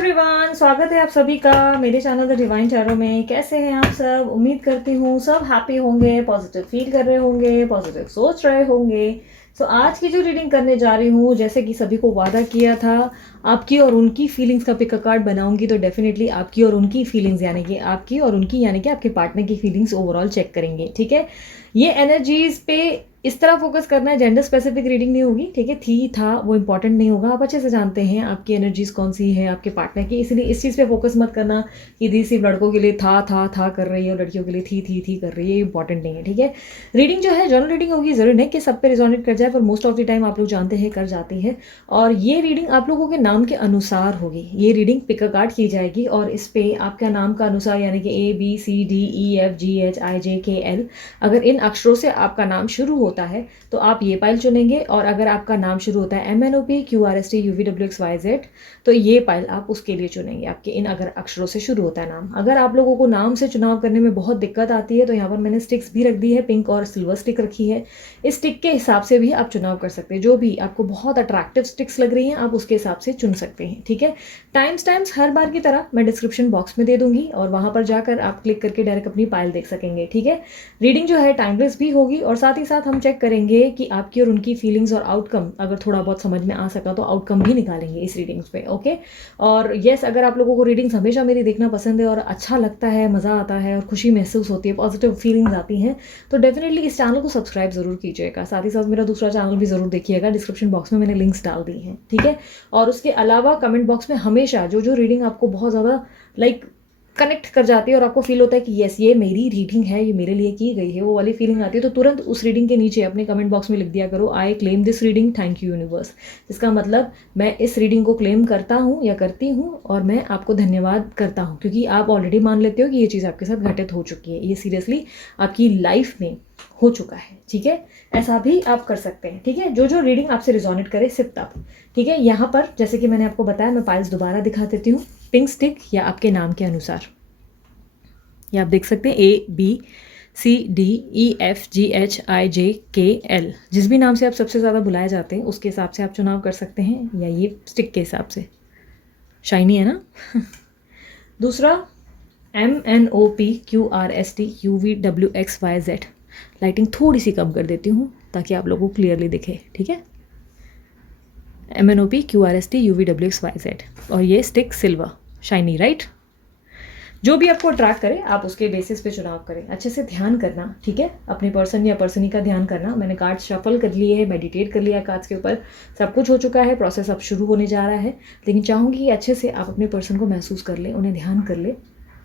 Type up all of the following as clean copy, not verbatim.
Everyone, स्वागत है आप सभी का मेरे चैनल द डिवाइन टैरो में। कैसे हैं आप सब? उम्मीद करती हूँ सब हैप्पी होंगे, पॉजिटिव फील कर रहे होंगे, पॉजिटिव सोच रहे होंगे। सो आज की जो रीडिंग करने जा रही हूँ, जैसे कि सभी को वादा किया था, आपकी और उनकी फीलिंग्स का पिक कार्ड बनाऊंगी। तो डेफिनेटली आपकी और उनकी फीलिंग्स यानी कि आपकी और उनकी यानी कि आपके पार्टनर की फीलिंग्स ओवरऑल चेक करेंगे। ठीक है, ये एनर्जीज पे इस तरह फोकस करना है, जेंडर स्पेसिफिक रीडिंग नहीं होगी। ठीक है, थी था वो इंपॉर्टेंट नहीं होगा। आप अच्छे से जानते हैं आपकी एनर्जीज कौन सी है आपके पार्टनर की, इसलिए इस चीज़ पे फोकस मत करना कि दी सिर्फ लड़कों के लिए था कर रही है और लड़कियों के लिए थी कर रही है। ये इंपॉर्टेंट नहीं है। ठीक है, रीडिंग जो है जनरल रीडिंग होगी, जरूर नहीं कि सब पे रिजोनेट कर जाए, पर मोस्ट ऑफ द टाइम आप लोग जानते हैं कर जाती है। और ये रीडिंग आप लोगों के नाम के अनुसार होगी। ये रीडिंग पिक कार्ड की जाएगी और इस पे आपका नाम का अनुसार यानी कि ABCDEFGHIJKL, अगर इन अक्षरों से आपका नाम शुरू होता है तो आप ये पाइल चुनेंगे। और अगर आपका नाम शुरू होता है MNOPQRSTUVWXYZ तो ये पाइल आप उसके लिए चुनेंगे, आपके इन अगर अक्षरों से शुरू होता है नाम। अगर आप लोगों को नाम से चुनाव करने में बहुत दिक्कत आती है तो यहाँ पर मैंने स्टिक्स भी रख दी है, पिंक और सिल्वर स्टिक रखी है। इस स्टिक के हिसाब से भी आप चुनाव कर सकते हैं। जो भी आपको बहुत अट्रैक्टिव स्टिक्स लग रही हैं आप उसके हिसाब से चुन सकते हैं। ठीक है, टाइम्स हर बार की तरह मैं डिस्क्रिप्शन बॉक्स में दे दूंगी और वहां पर जाकर आप क्लिक करके डायरेक्ट अपनी पाइल देख सकेंगे। ठीक है, रीडिंग जो है टाइमलेस भी होगी और साथ ही साथ हम चेक करेंगे कि आपकी और उनकी फीलिंग्स और आउटकम अगर थोड़ा बहुत समझ में आ सका तो आउटकम भी निकालेंगे इस रीडिंग्स पे। ओके, और यस, अगर आप लोगों को रीडिंग्स हमेशा मेरी देखना पसंद है और अच्छा लगता है, मज़ा आता है और खुशी महसूस होती है, पॉजिटिव फीलिंग्स आती हैं, तो डेफिनेटली इस चैनल को सब्सक्राइब जरूर कीजिएगा। साथ ही साथ मेरा दूसरा चैनल भी जरूर देखिएगा, डिस्क्रिप्शन बॉक्स में मैंने लिंक्स डाल दी हैं। ठीक है, और उसके अलावा कमेंट बॉक्स में हमेशा जो रीडिंग आपको बहुत ज़्यादा कनेक्ट कर जाती है और आपको फील होता है कि यस ये मेरी रीडिंग है, ये मेरे लिए की गई है, वो वाली फीलिंग आती है, तो तुरंत उस रीडिंग के नीचे अपने कमेंट बॉक्स में लिख दिया करो, I claim this reading, thank you universe. इसका मतलब मैं इस रीडिंग को क्लेम करता हूँ या करती हूँ और मैं आपको धन्यवाद करता हूँ, क्योंकि आप ऑलरेडी मान लेते हो कि ये चीज़ आपके साथ घटित हो चुकी है, ये सीरियसली आपकी लाइफ में हो चुका है। ठीक है, ऐसा भी आप कर सकते हैं। ठीक है, जो रीडिंग आपसे रिजोनेट करे सिर्फ तब। ठीक है, यहाँ पर जैसे कि मैंने आपको बताया, मैं पाइल्स दोबारा दिखा देती हूँ, पिंक स्टिक या आपके नाम के अनुसार। ये आप देख सकते हैं ABCDEFGHIJKL, जिस भी नाम से आप सबसे ज़्यादा बुलाए जाते हैं उसके हिसाब से आप चुनाव कर सकते हैं, या ये स्टिक के हिसाब से। शाइनी है ना? दूसरा MNOPQRSTUVWXYZ, लाइटिंग थोड़ी सी कम कर देती हूँ ताकि आप लोगों को क्लियरली दिखे। ठीक है, MNOPQRSTUVWXYZ, और ये स्टिक सिल्वर शाइनी, राइट? जो भी आपको अट्रैक्ट करे आप उसके बेसिस पे चुनाव करें। अच्छे से ध्यान करना, ठीक है, अपने पर्सन या पर्सनी का ध्यान करना। मैंने कार्ड्स शफल कर लिए है, मेडिटेट कर लिया कार्ड्स के ऊपर, सब कुछ हो चुका है, प्रोसेस अब शुरू होने जा रहा है। लेकिन चाहूँगी कि अच्छे से आप अपने पर्सन को महसूस कर लें, उन्हें ध्यान कर लें,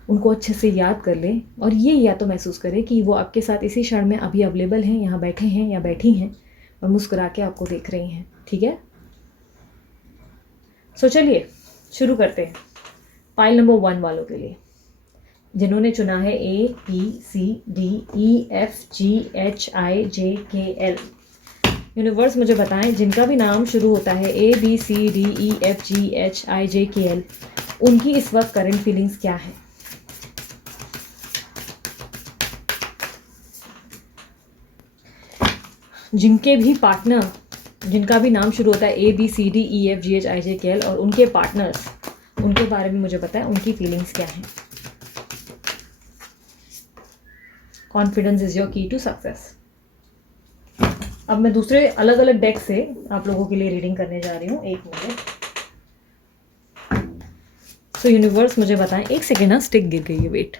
उनको अच्छे से याद कर लें, और ये या तो महसूस करें कि वो आपके साथ इसी क्षण में अभी अवेलेबल हैं, यहाँ बैठे हैं या बैठी हैं और मुस्कुरा के आपको देख रही हैं। ठीक है, सो चलिए शुरू करते हैं पाइल नंबर 1 वालों के लिए, जिन्होंने चुना है ABCDEFGHIJKL। यूनिवर्स मुझे बताएं, जिनका भी नाम शुरू होता है ABCDEFGHIJKL, उनकी इस वक्त करंट फीलिंग्स क्या है? जिनके भी पार्टनर, जिनका भी नाम शुरू होता है ABCDEFGHIJKL और उनके पार्टनर्स, उनके बारे में मुझे बताएं, उनकी फीलिंग्स क्या हैं? कॉन्फिडेंस इज योर की टू सक्सेस। अब मैं दूसरे अलग अलग डेक से आप लोगों के लिए रीडिंग करने जा रही हूँ। एक मिनट। सो यूनिवर्स मुझे बताएं, एक सेकेंड ना, स्टिक गिर गई है, वेट।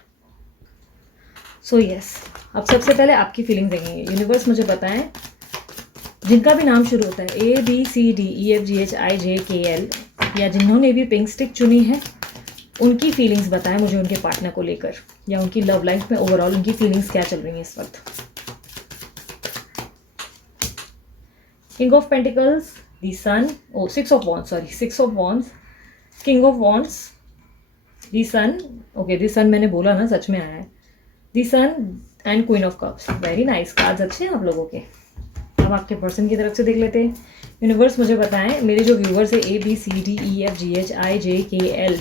सो यस, अब सबसे पहले आपकी फीलिंग देखेंगे। यूनिवर्स मुझे बताएं, जिनका भी नाम शुरू होता है ABCDEFGHIJKL या जिन्होंने भी पिंक स्टिक चुनी है, उनकी फीलिंग्स बताएं मुझे उनके पार्टनर को लेकर, या उनकी लव लाइफ में ओवरऑल उनकी फीलिंग्स क्या चल रही हैं इस वक्त। King of pentacles, the sun, oh 6 of wands, sorry 6 of wands, king of wands, the sun, okay the sun मैंने बोला ना, सच में आया है, the sun and queen of cups. Very nice cards, अच्छे हैं आप लोगों के। अब आपके पर्सन की तरफ से देख लेते हैं। यूनिवर्स मुझे बताएं, मेरे जो व्यूवर्स है ABCDEFGHIJKL,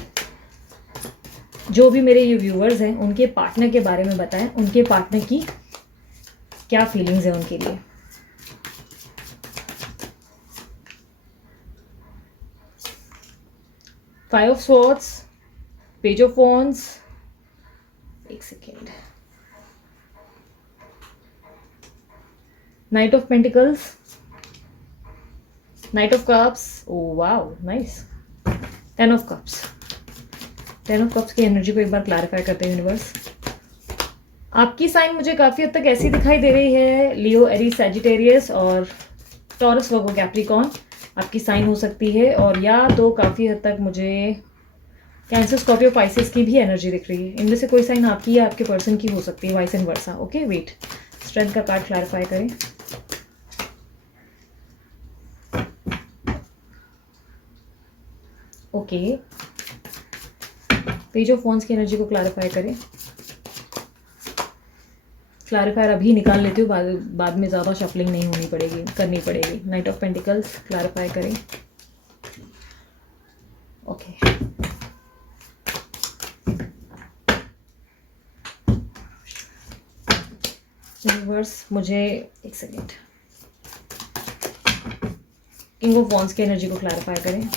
जो भी मेरे ये व्यूवर्स हैं, उनके पार्टनर के बारे में बताएं, उनके पार्टनर की क्या फीलिंग्स है उनके लिए। Five of swords, page of wands, एक second, knight of pentacles, knight of cups, oh wow nice, ten of cups. Ten of cups की एनर्जी को एक बार क्लैरिफाई करते हैं यूनिवर्स। आपकी साइन मुझे काफ़ी हद तक ऐसी दिखाई दे रही है, लियो, एरीज, सैजिटेरियस और टॉरस, वर्गो, कैप्रिकॉर्न आपकी साइन हो सकती है। और या तो काफ़ी हद तक मुझे कैंसर, स्कॉर्पियो, पाइसेस की भी एनर्जी दिख रही है। इनमें से कोई साइन आपकी या आपके पर्सन की हो सकती है, vice and versa. Okay wait, strength का कार्ड क्लैरिफाई करें। ओके, पेज ऑफ वॉन्ड्स की एनर्जी को क्लैरिफाई करें। क्लैरिफायर अभी निकाल लेती हूँ, बाद में ज़्यादा शफलिंग नहीं होनी पड़ेगी, करनी पड़ेगी। नाइट ऑफ पेंटिकल्स क्लैरिफाई करें। ओके, यूनिवर्स मुझे एक सेकेंड, किंग ऑफ वॉन्ड्स की एनर्जी को क्लैरिफाई करें।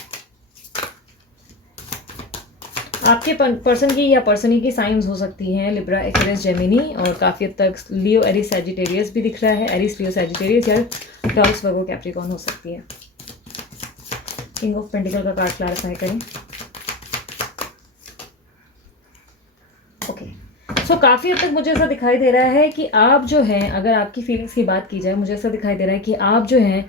आपके पर्सन की या पर्सनी की साइंस हो सकती हैं लिब्रा, एक्वेरियस, जेमिनी और काफ़ी हद तक लियो, एरीज, सैजिटेरियस भी दिख रहा है। एरीज, लियो, सैजिटेरियस या टॉरस, वर्गो, कैप्रिकॉर्न हो सकती है। किंग ऑफ पेंटिकल का कार्ड क्लैरिफाई करें। ओके, सो काफ़ी हद तक मुझे ऐसा दिखाई दे रहा है कि आप जो हैं, अगर आपकी फीलिंग्स की बात की जाए, मुझे ऐसा दिखाई दे रहा है कि आप जो हैं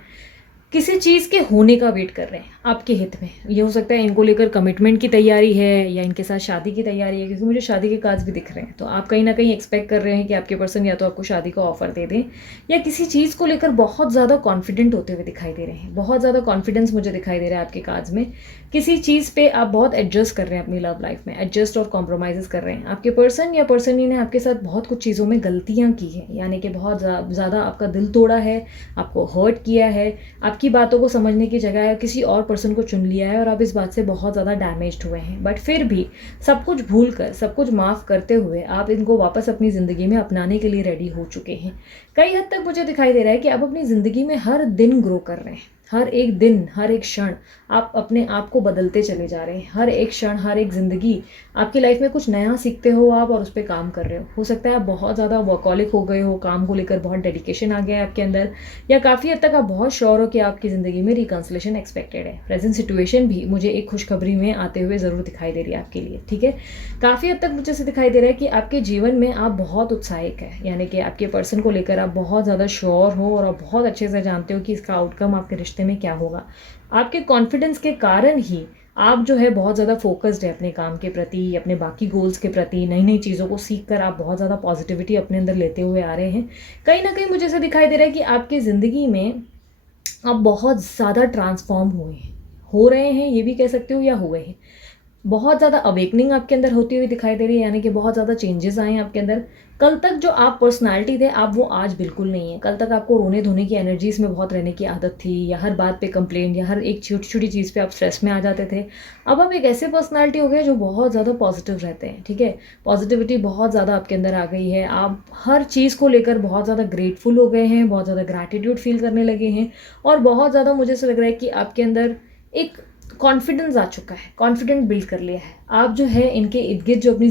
किसी चीज़ के होने का वेट कर रहे हैं आपके हित में। ये हो सकता है इनको लेकर कमिटमेंट की तैयारी है या इनके साथ शादी की तैयारी है, क्योंकि मुझे शादी के कार्ड्स भी दिख रहे हैं। तो आप कहीं ना कहीं एक्सपेक्ट कर रहे हैं कि आपके पर्सन या तो आपको शादी का ऑफर दे दें, या किसी चीज़ को लेकर बहुत ज़्यादा कॉन्फिडेंट होते हुए दिखाई दे रहे हैं। बहुत ज़्यादा कॉन्फिडेंस मुझे दिखाई दे रहा है आपके कार्ड्स में। किसी चीज़ पे आप बहुत एडजस्ट कर रहे हैं अपनी लव लाइफ में, एडजस्ट और कॉम्प्रोमाइज़ कर रहे हैं। आपके पर्सन या पर्सनी ने आपके साथ बहुत कुछ चीज़ों में गलतियाँ की हैं, यानी कि बहुत ज़्यादा आपका दिल तोड़ा है, आपको हर्ट किया है, आपकी बातों को समझ की जगह किसी और पर्सन को चुन लिया है और आप इस बात से बहुत ज़्यादा डैमेज्ड हुए हैं। बट फिर भी सब कुछ भूल कर, सब कुछ माफ़ करते हुए आप इनको वापस अपनी ज़िंदगी में अपनाने के लिए रेडी हो चुके हैं। कई हद तक मुझे दिखाई दे रहा है कि आप अपनी ज़िंदगी में हर दिन ग्रो कर रहे हैं। हर एक दिन, हर एक क्षण आप अपने आप को बदलते चले जा रहे हैं। हर एक क्षण, हर एक ज़िंदगी आपकी लाइफ में कुछ नया सीखते हो आप और उस पर काम कर रहे हो सकता है आप बहुत ज़्यादा वर्कहॉलिक हो गए हो, काम को लेकर बहुत डेडिकेशन आ गया है आपके अंदर, या काफ़ी हद तक आप बहुत श्योर हो कि आपकी ज़िंदगी में रिकंसिलेशन एक्सपेक्टेड है। प्रेजेंट सिचुएशन भी मुझे एक खुशखबरी में आते हुए ज़रूर दिखाई दे रही है आपके लिए, ठीक है। काफ़ी हद तक मुझे से दिखाई दे रहा है कि आपके जीवन में आप बहुत उत्साहित है, यानी कि आपके पर्सन को लेकर आप बहुत ज़्यादा श्योर हो और आप बहुत अच्छे से जानते हो कि इसका आउटकम आपके रिश्ते में क्या होगा। आपके कॉन्फिडेंस के कारण ही आप जो है बहुत ज़्यादा फोकस्ड है अपने काम के प्रति, अपने बाकी गोल्स के प्रति। नई नई चीज़ों को सीख कर आप बहुत ज़्यादा पॉजिटिविटी अपने अंदर लेते हुए आ रहे हैं। कहीं ना कहीं मुझे ऐसा दिखाई दे रहा है कि आपकी ज़िंदगी में आप बहुत ज़्यादा ट्रांसफॉर्म हुए हैं, हो रहे हैं, ये भी कह सकते हो, या हुए हैं। बहुत ज़्यादा अवेकनिंग आपके अंदर होती हुई दिखाई दे रही है, यानी कि बहुत ज़्यादा चेंजेस आए हैं आपके अंदर। कल तक जो आप पर्सनालिटी थे, आप वो आज बिल्कुल नहीं है। कल तक आपको रोने धोने की एनर्जीज में बहुत रहने की आदत थी, या हर बात पे कंप्लेंट, या हर एक छोटी छोटी चीज़ पे आप स्ट्रेस में आ जाते थे। अब आप एक ऐसे पर्सनालिटी हो गए जो बहुत ज़्यादा पॉजिटिव रहते हैं, ठीक है। पॉजिटिविटी बहुत ज़्यादा आपके अंदर आ गई है। आप हर चीज़ को लेकर बहुत ज़्यादा ग्रेटफुल हो गए हैं, बहुत ज़्यादा ग्रैटिट्यूड फील करने लगे हैं, और बहुत ज़्यादा मुझे ऐसा लग रहा है कि आपके अंदर एक कॉन्फिडेंस आ चुका है, कॉन्फिडेंट बिल्ड कर लिया है। आप जो है इनके इर्द गिर्द जो अपनी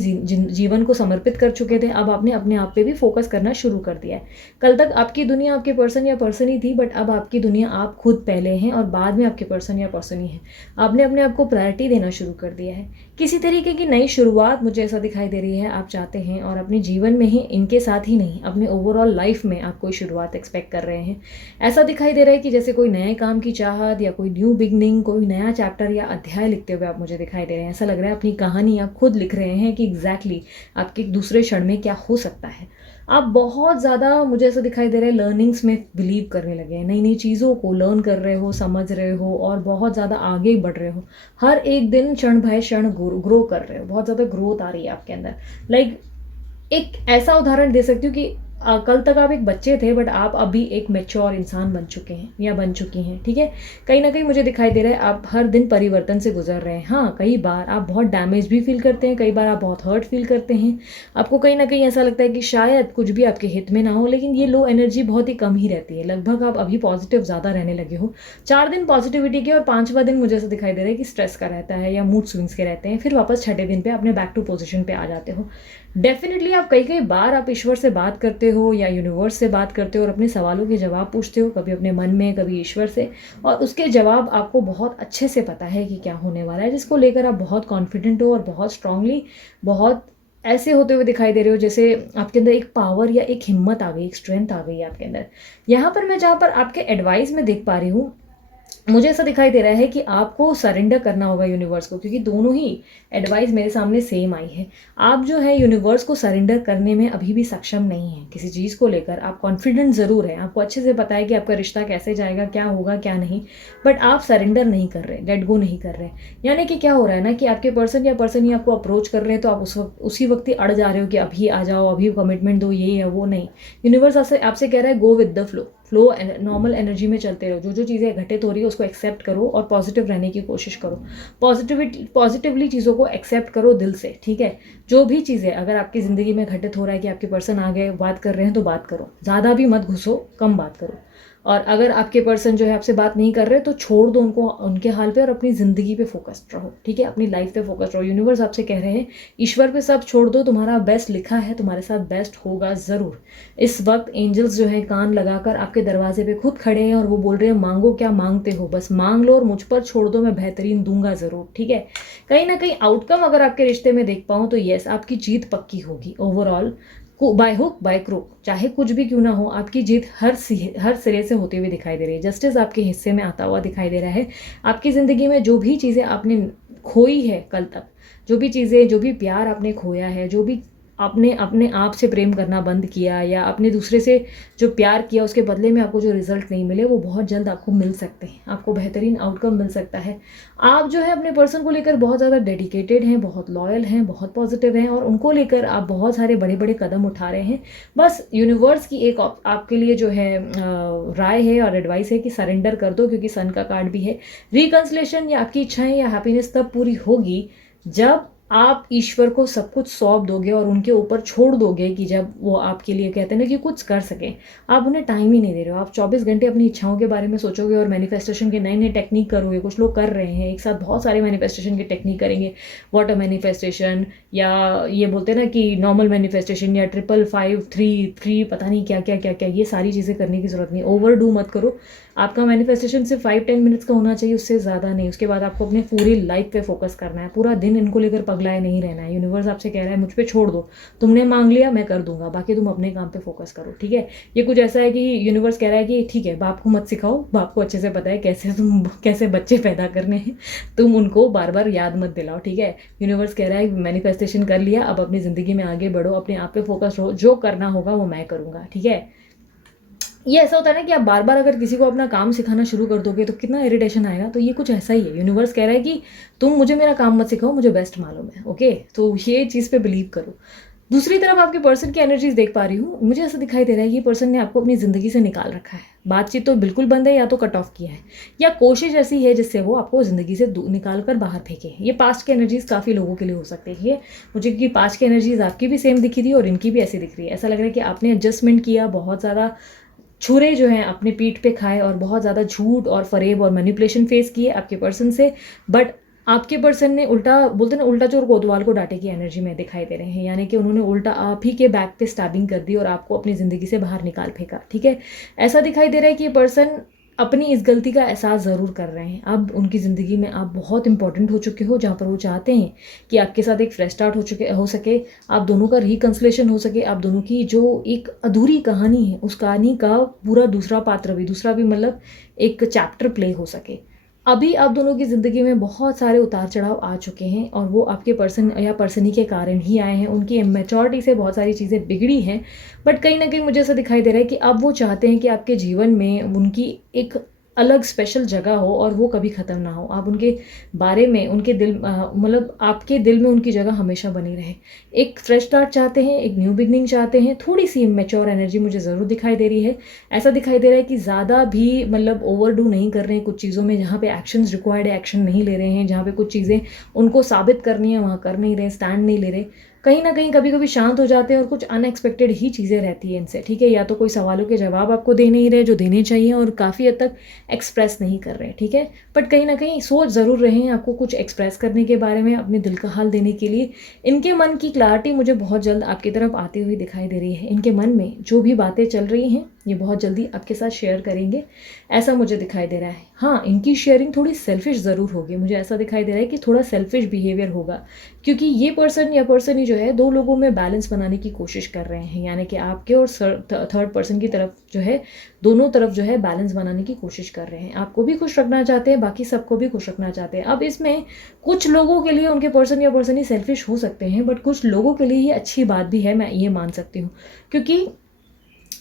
जीवन को समर्पित कर चुके थे, अब आपने अपने आप पे भी फोकस करना शुरू कर दिया है। कल तक आपकी दुनिया आपके पर्सन या पर्सन ही थी, बट अब आपकी दुनिया आप खुद पहले हैं और बाद में आपके पर्सन या पर्सन ही है। आपने अपने आप को प्रायोरिटी देना शुरू कर दिया है। किसी तरीके की नई शुरुआत मुझे ऐसा दिखाई दे रही है आप चाहते हैं, और अपने जीवन में ही, इनके साथ ही नहीं, अपने ओवरऑल लाइफ में आप कोई शुरुआत एक्सपेक्ट कर रहे हैं। ऐसा दिखाई दे रहा है कि जैसे कोई नए काम की चाहत या कोई न्यू बिगनिंग, कोई नया चैप्टर या अध्याय लिखते हुए आप मुझे दिखाई दे रहे हैं। ऐसा लग रहा है अपनी कहानी आप खुद लिख रहे हैं कि एग्जैक्टली आपके दूसरे क्षण में क्या हो सकता है। आप बहुत ज़्यादा, मुझे ऐसा दिखाई दे रहा है, लर्निंग्स में बिलीव करने लगे हैं। नई नई चीज़ों को लर्न कर रहे हो, समझ रहे हो, और बहुत ज़्यादा आगे बढ़ रहे हो। हर एक दिन क्षण बाय क्षण ग्रो कर रहे हो। बहुत ज़्यादा ग्रोथ आ रही है आपके अंदर। लाइक एक ऐसा उदाहरण दे सकती हूँ कि कल तक आप एक बच्चे थे, बट आप अभी एक मैच्योर इंसान बन चुके हैं या बन चुकी हैं, ठीक है। कहीं ना कहीं मुझे दिखाई दे रहा है आप हर दिन परिवर्तन से गुजर रहे हैं। हाँ, कई बार आप बहुत डैमेज भी फील करते हैं, कई बार आप बहुत हर्ट फील करते हैं। आपको कहीं ना कहीं ऐसा लगता है कि शायद कुछ भी आपके हित में ना हो, लेकिन ये लो एनर्जी बहुत ही कम ही रहती है। लगभग आप अभी पॉजिटिव ज़्यादा रहने लगे हो। 4 दिन पॉजिटिविटी के और 5वां दिन मुझे ऐसा दिखाई दे रहा है कि स्ट्रेस का रहता है या मूड स्विंग्स के रहते हैं। फिर वापस 6ठे दिन पे अपने बैक टू पोजिशन पे आ जाते हो। डेफिनेटली आप कई कई बार आप ईश्वर से बात करते हो या यूनिवर्स से बात करते हो और अपने सवालों के जवाब पूछते हो, कभी अपने मन में, कभी ईश्वर से, और उसके जवाब आपको बहुत अच्छे से पता है कि क्या होने वाला है, जिसको लेकर आप बहुत कॉन्फिडेंट हो और बहुत स्ट्रांगली, बहुत ऐसे होते हुए दिखाई दे रहे हो जैसे आपके अंदर एक पावर या एक हिम्मत आ गई, एक स्ट्रेंथ आ गई है आपके अंदर। यहाँ पर मैं जहाँ पर आपके एडवाइस में देख पा रही हूँ, मुझे ऐसा दिखाई दे रहा है कि आपको सरेंडर करना होगा यूनिवर्स को, क्योंकि दोनों ही एडवाइस मेरे सामने सेम आई है। आप जो है यूनिवर्स को सरेंडर करने में अभी भी सक्षम नहीं हैं किसी चीज़ को लेकर। आप कॉन्फिडेंट ज़रूर हैं, आपको अच्छे से पता है कि आपका रिश्ता कैसे जाएगा, क्या होगा क्या नहीं, बट आप सरेंडर नहीं कर रहे, लेट गो नहीं कर रहे। यानी कि क्या हो रहा है ना कि आपके पर्सन या पर्सन ही आपको अप्रोच कर रहे हैं, तो आप उसी वक्त ही अड़ जा रहे हो कि अभी आ जाओ, अभी कमिटमेंट दो, ये है वो नहीं। यूनिवर्स आपसे आपसे कह रहा है go with the flow, normal energy में चलते रहो। जो चीज़ें घटित हो रही है उसको एक्सेप्ट करो और पॉजिटिव रहने की कोशिश करो। पॉजिटिवली चीज़ों को एक्सेप्ट करो दिल से, ठीक है। जो भी चीज़ें अगर आपकी ज़िंदगी में घटित हो रहा है कि आपके पर्सन आगे बात कर रहे हैं, तो बात करो, ज़्यादा भी मत घुसो, कम बात करो। और अगर आपके पर्सन जो है आपसे बात नहीं कर रहे, तो छोड़ दो उनको, उनके हाल पे, और अपनी ज़िंदगी पे फोकस्ड रहो, ठीक है। अपनी लाइफ पे फोकस्ड रहो। यूनिवर्स आपसे कह रहे हैं ईश्वर पे सब छोड़ दो, तुम्हारा बेस्ट लिखा है, तुम्हारे साथ बेस्ट होगा ज़रूर। इस वक्त एंजल्स जो है कान लगाकर आपके दरवाजे पे खुद खड़े हैं और वो बोल रहे हैं मांगो क्या मांगते हो, बस मांग लो और मुझ पर छोड़ दो, मैं बेहतरीन दूंगा ज़रूर, ठीक है। कहीं ना कहीं आउटकम अगर आपके रिश्ते में देख पाऊँ तो यस, आपकी जीत पक्की होगी overall, by hook by crook, चाहे कुछ भी क्यों ना हो, आपकी जीत हर सिरे से होते हुए दिखाई दे रही है। जस्टिस आपके हिस्से में आता हुआ दिखाई दे रहा है। आपकी ज़िंदगी में जो भी चीज़ें आपने खोई है कल तक, जो भी चीज़ें, जो भी प्यार आपने खोया है, जो भी आपने अपने आप से प्रेम करना बंद किया या अपने दूसरे से जो प्यार किया उसके बदले में आपको जो रिजल्ट नहीं मिले, वो बहुत जल्द आपको मिल सकते हैं। आपको बेहतरीन आउटकम मिल सकता है। आप जो है अपने पर्सन को लेकर बहुत ज़्यादा डेडिकेटेड हैं, बहुत लॉयल हैं, बहुत पॉजिटिव हैं, और उनको लेकर आप बहुत सारे बड़े बड़े कदम उठा रहे हैं। बस यूनिवर्स की एक आपके लिए जो है राय है और एडवाइस है कि सरेंडर कर दो, क्योंकि सन का कार्ड भी है। रिकंसलेशन या आपकी इच्छाएं या हैप्पीनेस तब पूरी होगी जब आप ईश्वर को सब कुछ सौंप दोगे और उनके ऊपर छोड़ दोगे, कि जब वो आपके लिए कहते हैं ना कि कुछ कर सकें। आप उन्हें टाइम ही नहीं दे रहे हो। आप 24 घंटे अपनी इच्छाओं के बारे में सोचोगे और मैनिफेस्टेशन के नए नए टेक्निक करोगे। कुछ लोग कर रहे हैं एक साथ, बहुत सारे मैनिफेस्टेशन के टेक्निक करेंगे, वाटर मैनिफेस्टेशन, या ये बोलते हैं ना कि नॉर्मल मैनिफेस्टेशन, या 55533 पता नहीं क्या क्या क्या क्या, ये सारी चीज़ें करने की ज़रूरत नहीं। ओवर डू मत करो। आपका मैनिफेस्टेशन सिर्फ 5-10 मिनट्स का होना चाहिए, उससे ज़्यादा नहीं। उसके बाद आपको अपने पूरी लाइफ पे फोकस करना है। पूरा दिन इनको लेकर पगलाए नहीं रहना है। यूनिवर्स आपसे कह रहा है मुझ पे छोड़ दो, तुमने मांग लिया मैं कर दूंगा, बाकी तुम अपने काम पे फोकस करो, ठीक है। ये कुछ ऐसा है कि यूनिवर्स कह रहा है कि ठीक है, बाप को मत सिखाओ, बाप को अच्छे से पता है कैसे बच्चे पैदा करने हैं, तुम उनको बार बार याद मत दिलाओ, ठीक है। यूनिवर्स कह रहा है मैनिफेस्टेशन कर लिया, अब अपनी ज़िंदगी में आगे बढ़ो, अपने आप पे फोकस रहो, जो करना होगा वो मैं करूँगा, ठीक है। ये ऐसा होता है ना कि आप बार बार अगर किसी को अपना काम सिखाना शुरू कर दोगे तो कितना इरिटेशन आएगा। तो ये कुछ ऐसा ही है। यूनिवर्स कह रहा है कि तुम मुझे मेरा काम मत सिखाओ, मुझे बेस्ट मालूम है, ओके। तो ये चीज़ पे बिलीव करो। दूसरी तरफ आपके पर्सन की एनर्जीज देख पा रही हूँ। मुझे ऐसा दिखाई दे रहा है कि पर्सन ने आपको अपनी ज़िंदगी से निकाल रखा है। बातचीत तो बिल्कुल बंद है, या तो कट ऑफ किया है, या कोशिश ऐसी है जिससे वो आपको ज़िंदगी से निकाल कर बाहर फेंके। ये पास्ट की एनर्जीज काफ़ी लोगों के लिए हो सकती है मुझे, क्योंकि पास्ट की एनर्जीज आपकी भी सेम दिखी थी और इनकी भी ऐसी दिख रही है। ऐसा लग रहा है कि आपने एडजस्टमेंट किया, बहुत ज़्यादा छुरे जो हैं अपने पीठ पे खाए, और बहुत ज़्यादा झूठ और फरेब और मैनिपुलेशन फेस किए आपके पर्सन से। बट आपके पर्सन ने उल्टा, बोलते ना, उल्टा चोर कोतवाल को डांटे की एनर्जी में दिखाई दे रहे हैं। यानी कि उन्होंने उल्टा आप ही के बैक पे स्टैबिंग कर दी और आपको अपनी ज़िंदगी से बाहर निकाल फेंका, ठीक है। ऐसा दिखाई दे रहा है कि ये पर्सन अपनी इस गलती का एहसास ज़रूर कर रहे हैं। अब उनकी ज़िंदगी में आप बहुत इंपॉर्टेंट हो चुके हो, जहाँ पर वो चाहते हैं कि आपके साथ एक फ्रेश स्टार्ट हो सके, आप दोनों का रिकंसलेशन हो सके, आप दोनों की जो एक अधूरी कहानी है उस कहानी का पूरा दूसरा भी मतलब एक चैप्टर प्ले हो सके। अभी आप दोनों की ज़िंदगी में बहुत सारे उतार चढ़ाव आ चुके हैं, और वो आपके पर्सन या पर्सनी के कारण ही आए हैं। उनकी इमेच्योरिटी से बहुत सारी चीज़ें बिगड़ी हैं, बट कहीं ना कहीं मुझे ऐसा दिखाई दे रहा है कि अब वो चाहते हैं कि आपके जीवन में उनकी एक अलग स्पेशल जगह हो और वो कभी ख़त्म ना हो। आप उनके बारे में, उनके दिल मतलब आपके दिल में उनकी जगह हमेशा बनी रहे। एक फ्रेश स्टार्ट चाहते हैं, एक न्यू बिगनिंग चाहते हैं, थोड़ी-सी मैच्योर एनर्जी मुझे ज़रूर दिखाई दे रही है। ऐसा दिखाई दे रहा है कि ज़्यादा भी मतलब ओवरडू नहीं कर रहे हैं कुछ चीज़ों में, जहाँ पे एक्शंस रिक्वायर्ड है एक्शन नहीं ले रहे हैं, जहाँ पे कुछ चीज़ें उनको साबित करनी है वहाँ कर नहीं रहे, स्टैंड नहीं ले रहे। कहीं न कहीं कभी-कभी शांत हो जाते हैं और कुछ अनएक्सपेक्टेड ही चीज़ें रहती हैं इनसे, ठीक है? या तो कोई सवालों के जवाब आपको दे नहीं रहे जो देने चाहिए और काफ़ी हद तक एक्सप्रेस नहीं कर रहे हैं, ठीक है? बट कहीं न कहीं सोच ज़रूर रहे हैं आपको कुछ एक्सप्रेस करने के बारे में, अपने दिल का हाल देने के लिए। इनके मन की क्लैरिटी मुझे बहुत जल्द आपकी तरफ आती हुई दिखाई दे रही है। इनके मन में जो भी बातें चल रही हैं, ये बहुत जल्दी आपके साथ शेयर करेंगे, ऐसा मुझे दिखाई दे रहा है। हाँ, इनकी शेयरिंग थोड़ी सेल्फिश ज़रूर होगी। मुझे ऐसा दिखाई दे रहा है कि थोड़ा सेल्फिश बिहेवियर होगा, क्योंकि ये पर्सन या पर्सन ही जो है 2 लोगों में बैलेंस बनाने की कोशिश कर रहे हैं। यानी कि आपके और थर्ड पर्सन की तरफ जो है, दोनों तरफ जो है बैलेंस बनाने की कोशिश कर रहे हैं। आपको भी खुश रखना चाहते हैं, बाकी सबको भी खुश रखना चाहते हैं। अब इसमें कुछ लोगों के लिए उनके पर्सन या पर्सन ही सेल्फिश हो सकते हैं, बट कुछ लोगों के लिए ये अच्छी बात भी है, मैं ये मान सकती हूँ। क्योंकि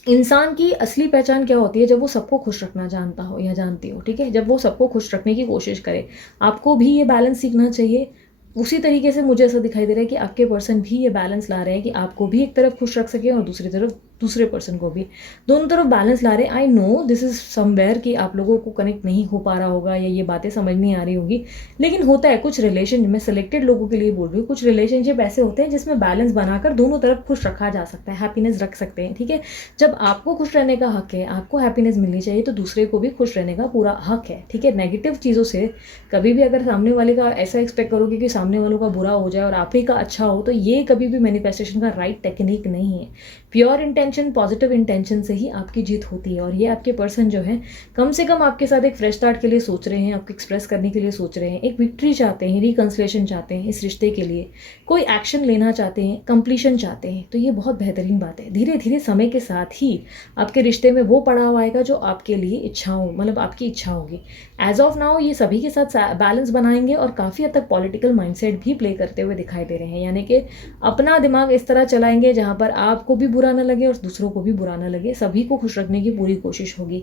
इंसान की असली पहचान क्या होती है? जब वो सबको खुश रखना जानता हो या जानती हो, ठीक है? जब वो सबको खुश रखने की कोशिश करे। आपको भी ये बैलेंस सीखना चाहिए। उसी तरीके से मुझे ऐसा दिखाई दे रहा है कि आपके पर्सन भी ये बैलेंस ला रहे हैं कि आपको भी एक तरफ खुश रख सकें और दूसरी तरफ दूसरे पर्सन को भी। दोनों तरफ बैलेंस ला रहे हैं। I know this is somewhere कि आप लोगों को कनेक्ट नहीं हो पा रहा होगा या ये बातें समझ नहीं आ रही होंगी। लेकिन होता है कुछ रिलेशन, मैं सेलेक्टेड लोगों के लिए बोल रही हूँ, कुछ रिलेशनशिप ऐसे होते हैं जिसमें बैलेंस बनाकर दोनों तरफ खुश रखा जा सकता है, हैप्पीनेस रख सकते हैं, ठीक है? जब आपको खुश रहने का हक है, आपको हैप्पीनेस मिलनी चाहिए, तो दूसरे को भी खुश रहने का पूरा हक है, ठीक है? नेगेटिव चीज़ों से कभी भी अगर सामने वाले का ऐसा एक्सपेक्ट करोगे कि सामने वालों का बुरा हो जाए और आप ही का अच्छा हो, तो ये कभी भी मैनिफेस्टेशन का राइट टेक्निक नहीं है। प्योर इंटेंशन, पॉजिटिव इंटेंशन से ही आपकी जीत होती है। और ये आपके पर्सन जो है कम से कम आपके साथ एक फ्रेश स्टार्ट के लिए सोच रहे हैं, आपको एक्सप्रेस करने के लिए सोच रहे हैं, एक विक्ट्री चाहते हैं, रिकंसिलेशन चाहते हैं इस रिश्ते के लिए, कोई एक्शन लेना चाहते हैं, कंप्लीशन चाहते हैं। तो ये बहुत बेहतरीन बात है। धीरे धीरे समय के साथ ही आपके रिश्ते में वो पड़ाव आएगा जो आपके लिए इच्छाओं, मतलब आपकी इच्छा होगी। एज ऑफ नाउ ये सभी के साथ बैलेंस बनाएंगे और काफ़ी हद तक पॉलिटिकल माइंडसेट भी प्ले करते हुए दिखाई दे रहे हैं। यानी कि अपना दिमाग इस तरह चलाएंगे जहाँ पर आपको भी बुरा ना लगे और दूसरों को भी बुरा ना लगे, सभी को खुश रखने की पूरी कोशिश होगी।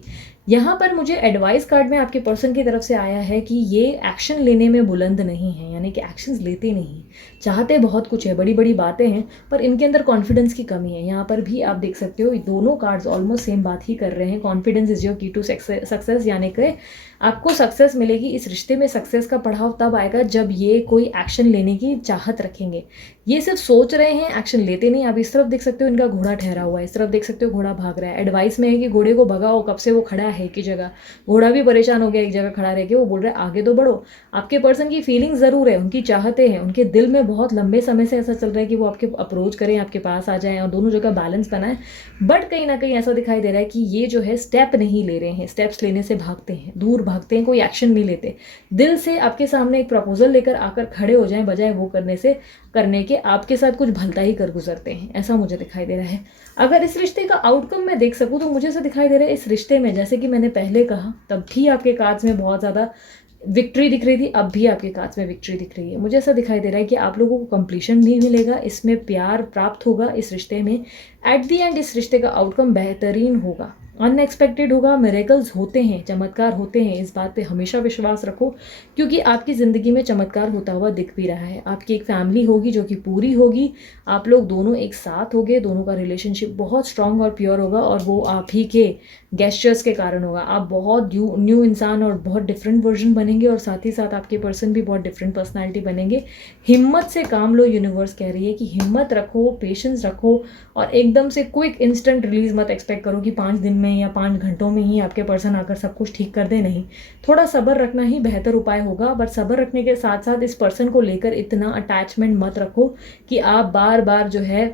यहाँ पर मुझे एडवाइस कार्ड में आपके पर्सन की तरफ से आया है कि ये एक्शन लेने में बुलंद नहीं है, यानी कि एक्शंस लेते नहीं, चाहते बहुत कुछ है, बड़ी बड़ी बातें हैं, पर इनके अंदर कॉन्फिडेंस की कमी है। यहाँ पर भी आप देख सकते हो दोनों कार्ड्स ऑलमोस्ट सेम बात ही कर रहे हैं। कॉन्फिडेंस इज योर की टू सक्सेस, यानी कि आपको सक्सेस मिलेगी इस रिश्ते में। सक्सेस का पड़ाव तब आएगा जब ये कोई एक्शन लेने की चाहत रखेंगे। ये सिर्फ सोच रहे हैं, एक्शन लेते नहीं। आप इस तरफ देख सकते हो इनका घोड़ा ठहरा हुआ है, इस तरफ देख सकते हो घोड़ा भाग रहा है। एडवाइस में है कि घोड़े को भगाओ, कब से वो खड़ा है एक ही जगह, घोड़ा भी परेशान हो गया एक जगह खड़ा रह के, वो बोल रहा है आगे तो बढ़ो। आपके पर्सन की फीलिंग ज़रूर है, उनकी चाहते हैं, उनके दिल में बहुत लंबे समय से ऐसा चल रहा है कि वो आपके अप्रोच करें, आपके पास आ जाएं और दोनों जगह बैलेंस बनाएं। बट कहीं ना कहीं ऐसा दिखाई दे रहा है कि ये जो है स्टेप नहीं ले रहे हैं, स्टेप्स लेने से भागते हैं, दूर भागते हैं, कोई एक्शन नहीं लेते। दिल से आपके सामने एक प्रपोजल लेकर आकर खड़े हो जाएं, बजाय वो करने के आपके साथ कुछ भलता ही कर गुजरते हैं, ऐसा मुझे दिखाई दे रहा है। अगर इस रिश्ते का आउटकम मैं देख सकूं तो मुझे ऐसा दिखाई दे रहा है इस रिश्ते में, जैसे कि मैंने पहले कहा, तब भी आपके कार्ड्स में बहुत ज़्यादा विक्ट्री दिख रही थी, अब भी आपके कार्ड्स में विक्ट्री दिख रही है। मुझे ऐसा दिखाई दे रहा है कि आप लोगों को कंप्लीशन भी मिलेगा, इसमें प्यार प्राप्त होगा इस रिश्ते में। एट दी एंड इस रिश्ते का आउटकम बेहतरीन होगा, अनएक्सपेक्टेड होगा। मिरेकल्स होते हैं, चमत्कार होते हैं, इस बात पे हमेशा विश्वास रखो, क्योंकि आपकी ज़िंदगी में चमत्कार होता हुआ दिख भी रहा है। आपकी एक फैमिली होगी जो कि पूरी होगी, आप लोग दोनों एक साथ होगे, दोनों का रिलेशनशिप बहुत स्ट्रांग और प्योर होगा, और वो आप ही के गेस्चर्स के कारण होगा। आप बहुत न्यू इंसान और बहुत डिफरेंट वर्जन बनेंगे, और साथ ही साथ आपके पर्सन भी बहुत डिफरेंट पर्सनैलिटी बनेंगे। हिम्मत से काम लो, यूनिवर्स कह रही है कि हिम्मत रखो, पेशेंस रखो, और एकदम से क्विक इंस्टेंट रिलीज मत एक्सपेक्ट करो कि 5 दिन में या 5 घंटों में ही आपके पर्सन आकर सब कुछ ठीक कर दे। नहीं, थोड़ा सब्र रखना ही बेहतर उपाय होगा। बट सब्र रखने के साथ साथ इस पर्सन को लेकर इतना अटैचमेंट मत रखो कि आप बार बार जो है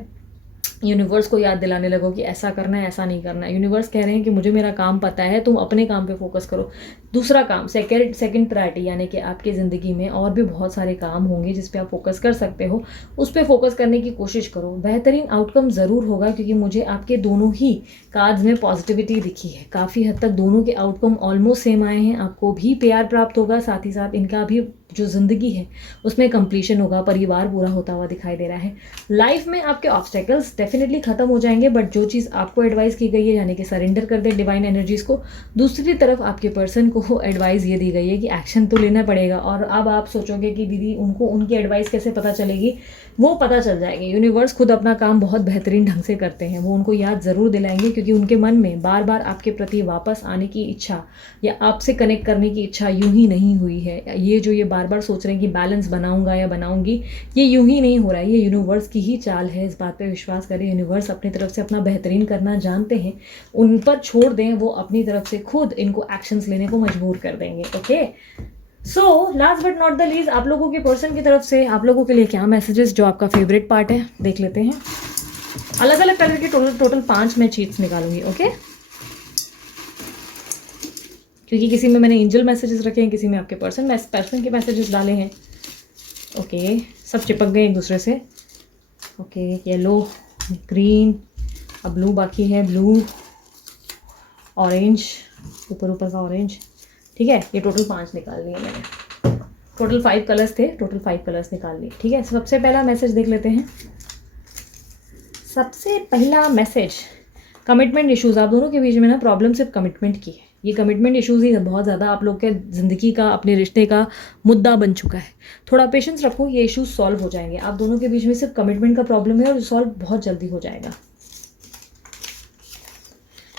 यूनिवर्स को याद दिलाने लगो कि ऐसा करना है, ऐसा नहीं करना है। यूनिवर्स कह रहे हैं कि मुझे मेरा काम पता है, तुम अपने काम पे फोकस करो। दूसरा काम, सेकंड प्रायोरिटी, यानी कि आपकी ज़िंदगी में और भी बहुत सारे काम होंगे जिस पे आप फोकस कर सकते हो, उस पर फोकस करने की कोशिश करो। बेहतरीन आउटकम ज़रूर होगा, क्योंकि मुझे आपके दोनों ही कार्ड्स में पॉजिटिविटी दिखी है। काफ़ी हद तक दोनों के आउटकम ऑलमोस्ट सेम आए हैं। आपको भी प्यार प्राप्त होगा, साथ ही साथ इनका भी जो ज़िंदगी है उसमें कंप्लीशन होगा, परिवार पूरा होता हुआ दिखाई दे रहा है। लाइफ में आपके ऑब्स्टेकल्स डेफिनेटली ख़त्म हो जाएंगे, बट जो चीज़ आपको एडवाइस की गई है यानी कि सरेंडर कर दें डिवाइन एनर्जीज़ को, दूसरी तरफ आपके पर्सन को एडवाइस ये दी गई है कि एक्शन तो लेना पड़ेगा। और अब आप सोचोगे कि दीदी उनको उनकी एडवाइस कैसे पता चलेगी, वो पता चल जाएगी। यूनिवर्स खुद अपना काम बहुत बेहतरीन ढंग से करते हैं, वो उनको याद ज़रूर दिलाएंगे, क्योंकि उनके मन में बार बार आपके प्रति वापस आने की इच्छा या आपसे कनेक्ट करने की इच्छा यूं ही नहीं हुई है। ये जो ये बार बार सोच रहे हैं कि बैलेंस बनाऊंगा या बनाऊंगी, ये यूं ही नहीं हो रहा है, ये यूनिवर्स की ही चाल है। इस बात पे विश्वास करें, यूनिवर्स अपनी तरफ से अपना बेहतरीन करना जानते हैं, उन पर छोड़ दें, वो अपनी तरफ से खुद इनको एक्शंस लेने को मजबूर कर देंगे। Okay, so last but not the least, आप लोगों के पर्सन की तरफ से आप लोगों के लिए क्या मैसेजेस, जो आपका फेवरेट पार्ट है देख लेते हैं। अलग अलग कलर के टोटल 5 मैं चीट्स निकालूंगी। ओके, क्योंकि किसी में मैंने एंजल मैसेजेस रखे हैं, किसी में आपके पर्सन के मैसेजेस डाले हैं। ओके, सब चिपक गए एक दूसरे से। ओके, येलो, ग्रीन, अब ब्लू बाकी है, ब्लू, ऑरेंज, ऊपर का ऑरेंज। ठीक है, ये टोटल 5 निकाल लिए मैंने। टोटल 5 कलर्स थे, टोटल 5 कलर्स निकाल लिए। ठीक है, सबसे पहला मैसेज देख लेते हैं। सबसे पहला मैसेज, कमिटमेंट इश्यूज। आप दोनों के बीच में ना प्रॉब्लम सिर्फ कमिटमेंट की है। ये कमिटमेंट इश्यूज ही बहुत ज़्यादा आप लोग के ज़िंदगी का, अपने रिश्ते का मुद्दा बन चुका है। थोड़ा पेशेंस रखो, ये इश्यूज सॉल्व हो जाएंगे। आप दोनों के बीच में सिर्फ कमिटमेंट का प्रॉब्लम है और सॉल्व बहुत जल्दी हो जाएगा।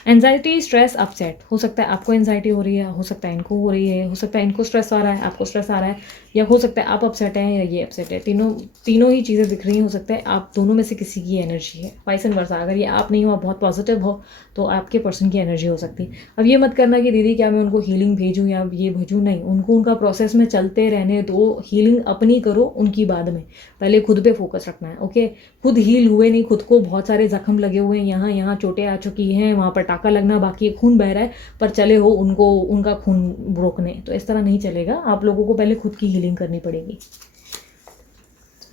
Anxiety, stress, upset. हो सकता है आपको एंजाइटी हो रही है, हो सकता है इनको हो रही है, हो सकता है इनको स्ट्रेस आ रहा है, आपको स्ट्रेस आ रहा है, या हो सकता है आप अपसेट हैं या ये अपसेट है। तीनों ही चीज़ें दिख रही हैं। हो सकता है आप दोनों में से किसी की एनर्जी है, वाइस एंड वर्सा। अगर ये आप नहीं हो, आप बहुत पॉजिटिव हो, तो आपके पर्सन की एनर्जी हो सकती है। अब ये मत करना कि दीदी क्या मैं उनको हीलिंग भेजूँ या ये भेजूँ, नहीं, उनको उनका प्रोसेस में चलते रहने दो। हीलिंग अपनी करो, उनकी बाद में, पहले खुद पे फोकस रखना है। ओके, खुद हील हुए नहीं, खुद को बहुत सारे जख्म लगे हुए हैं, यहाँ चोटें आ चुकी हैं, वहाँ पर टाका लगना बाकी है, खून बह रहा है, पर चले हो उनको उनका खून रोकने, तो इस तरह नहीं चलेगा। आप लोगों को पहले खुद की हीलिंग करनी पड़ेगी।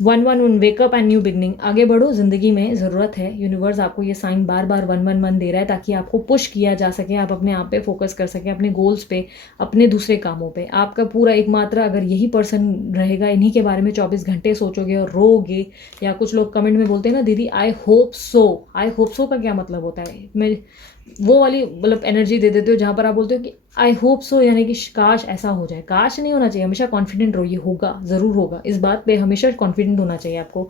111 वेकअप एंड न्यू बिगनिंग। आगे बढ़ो, जिंदगी में ज़रूरत है। यूनिवर्स आपको ये साइन बार बार 111 दे रहा है ताकि आपको पुश किया जा सके, आप अपने आप पे फोकस कर सकें, अपने गोल्स पे, अपने दूसरे कामों पे। आपका पूरा एकमात्र अगर यही पर्सन रहेगा, इन्हीं के बारे में 24 घंटे सोचोगे और रोगे, या कुछ लोग कमेंट में बोलते हैं ना दीदी I hope so. I hope so का क्या मतलब होता है? मैं वो वाली मतलब एनर्जी दे देते हो जहाँ पर आप बोलते हो कि आई होप सो, यानी कि काश ऐसा हो जाए। काश नहीं होना चाहिए, हमेशा कॉन्फिडेंट रहो, ये होगा, ज़रूर होगा। इस बात पे हमेशा कॉन्फिडेंट होना चाहिए आपको।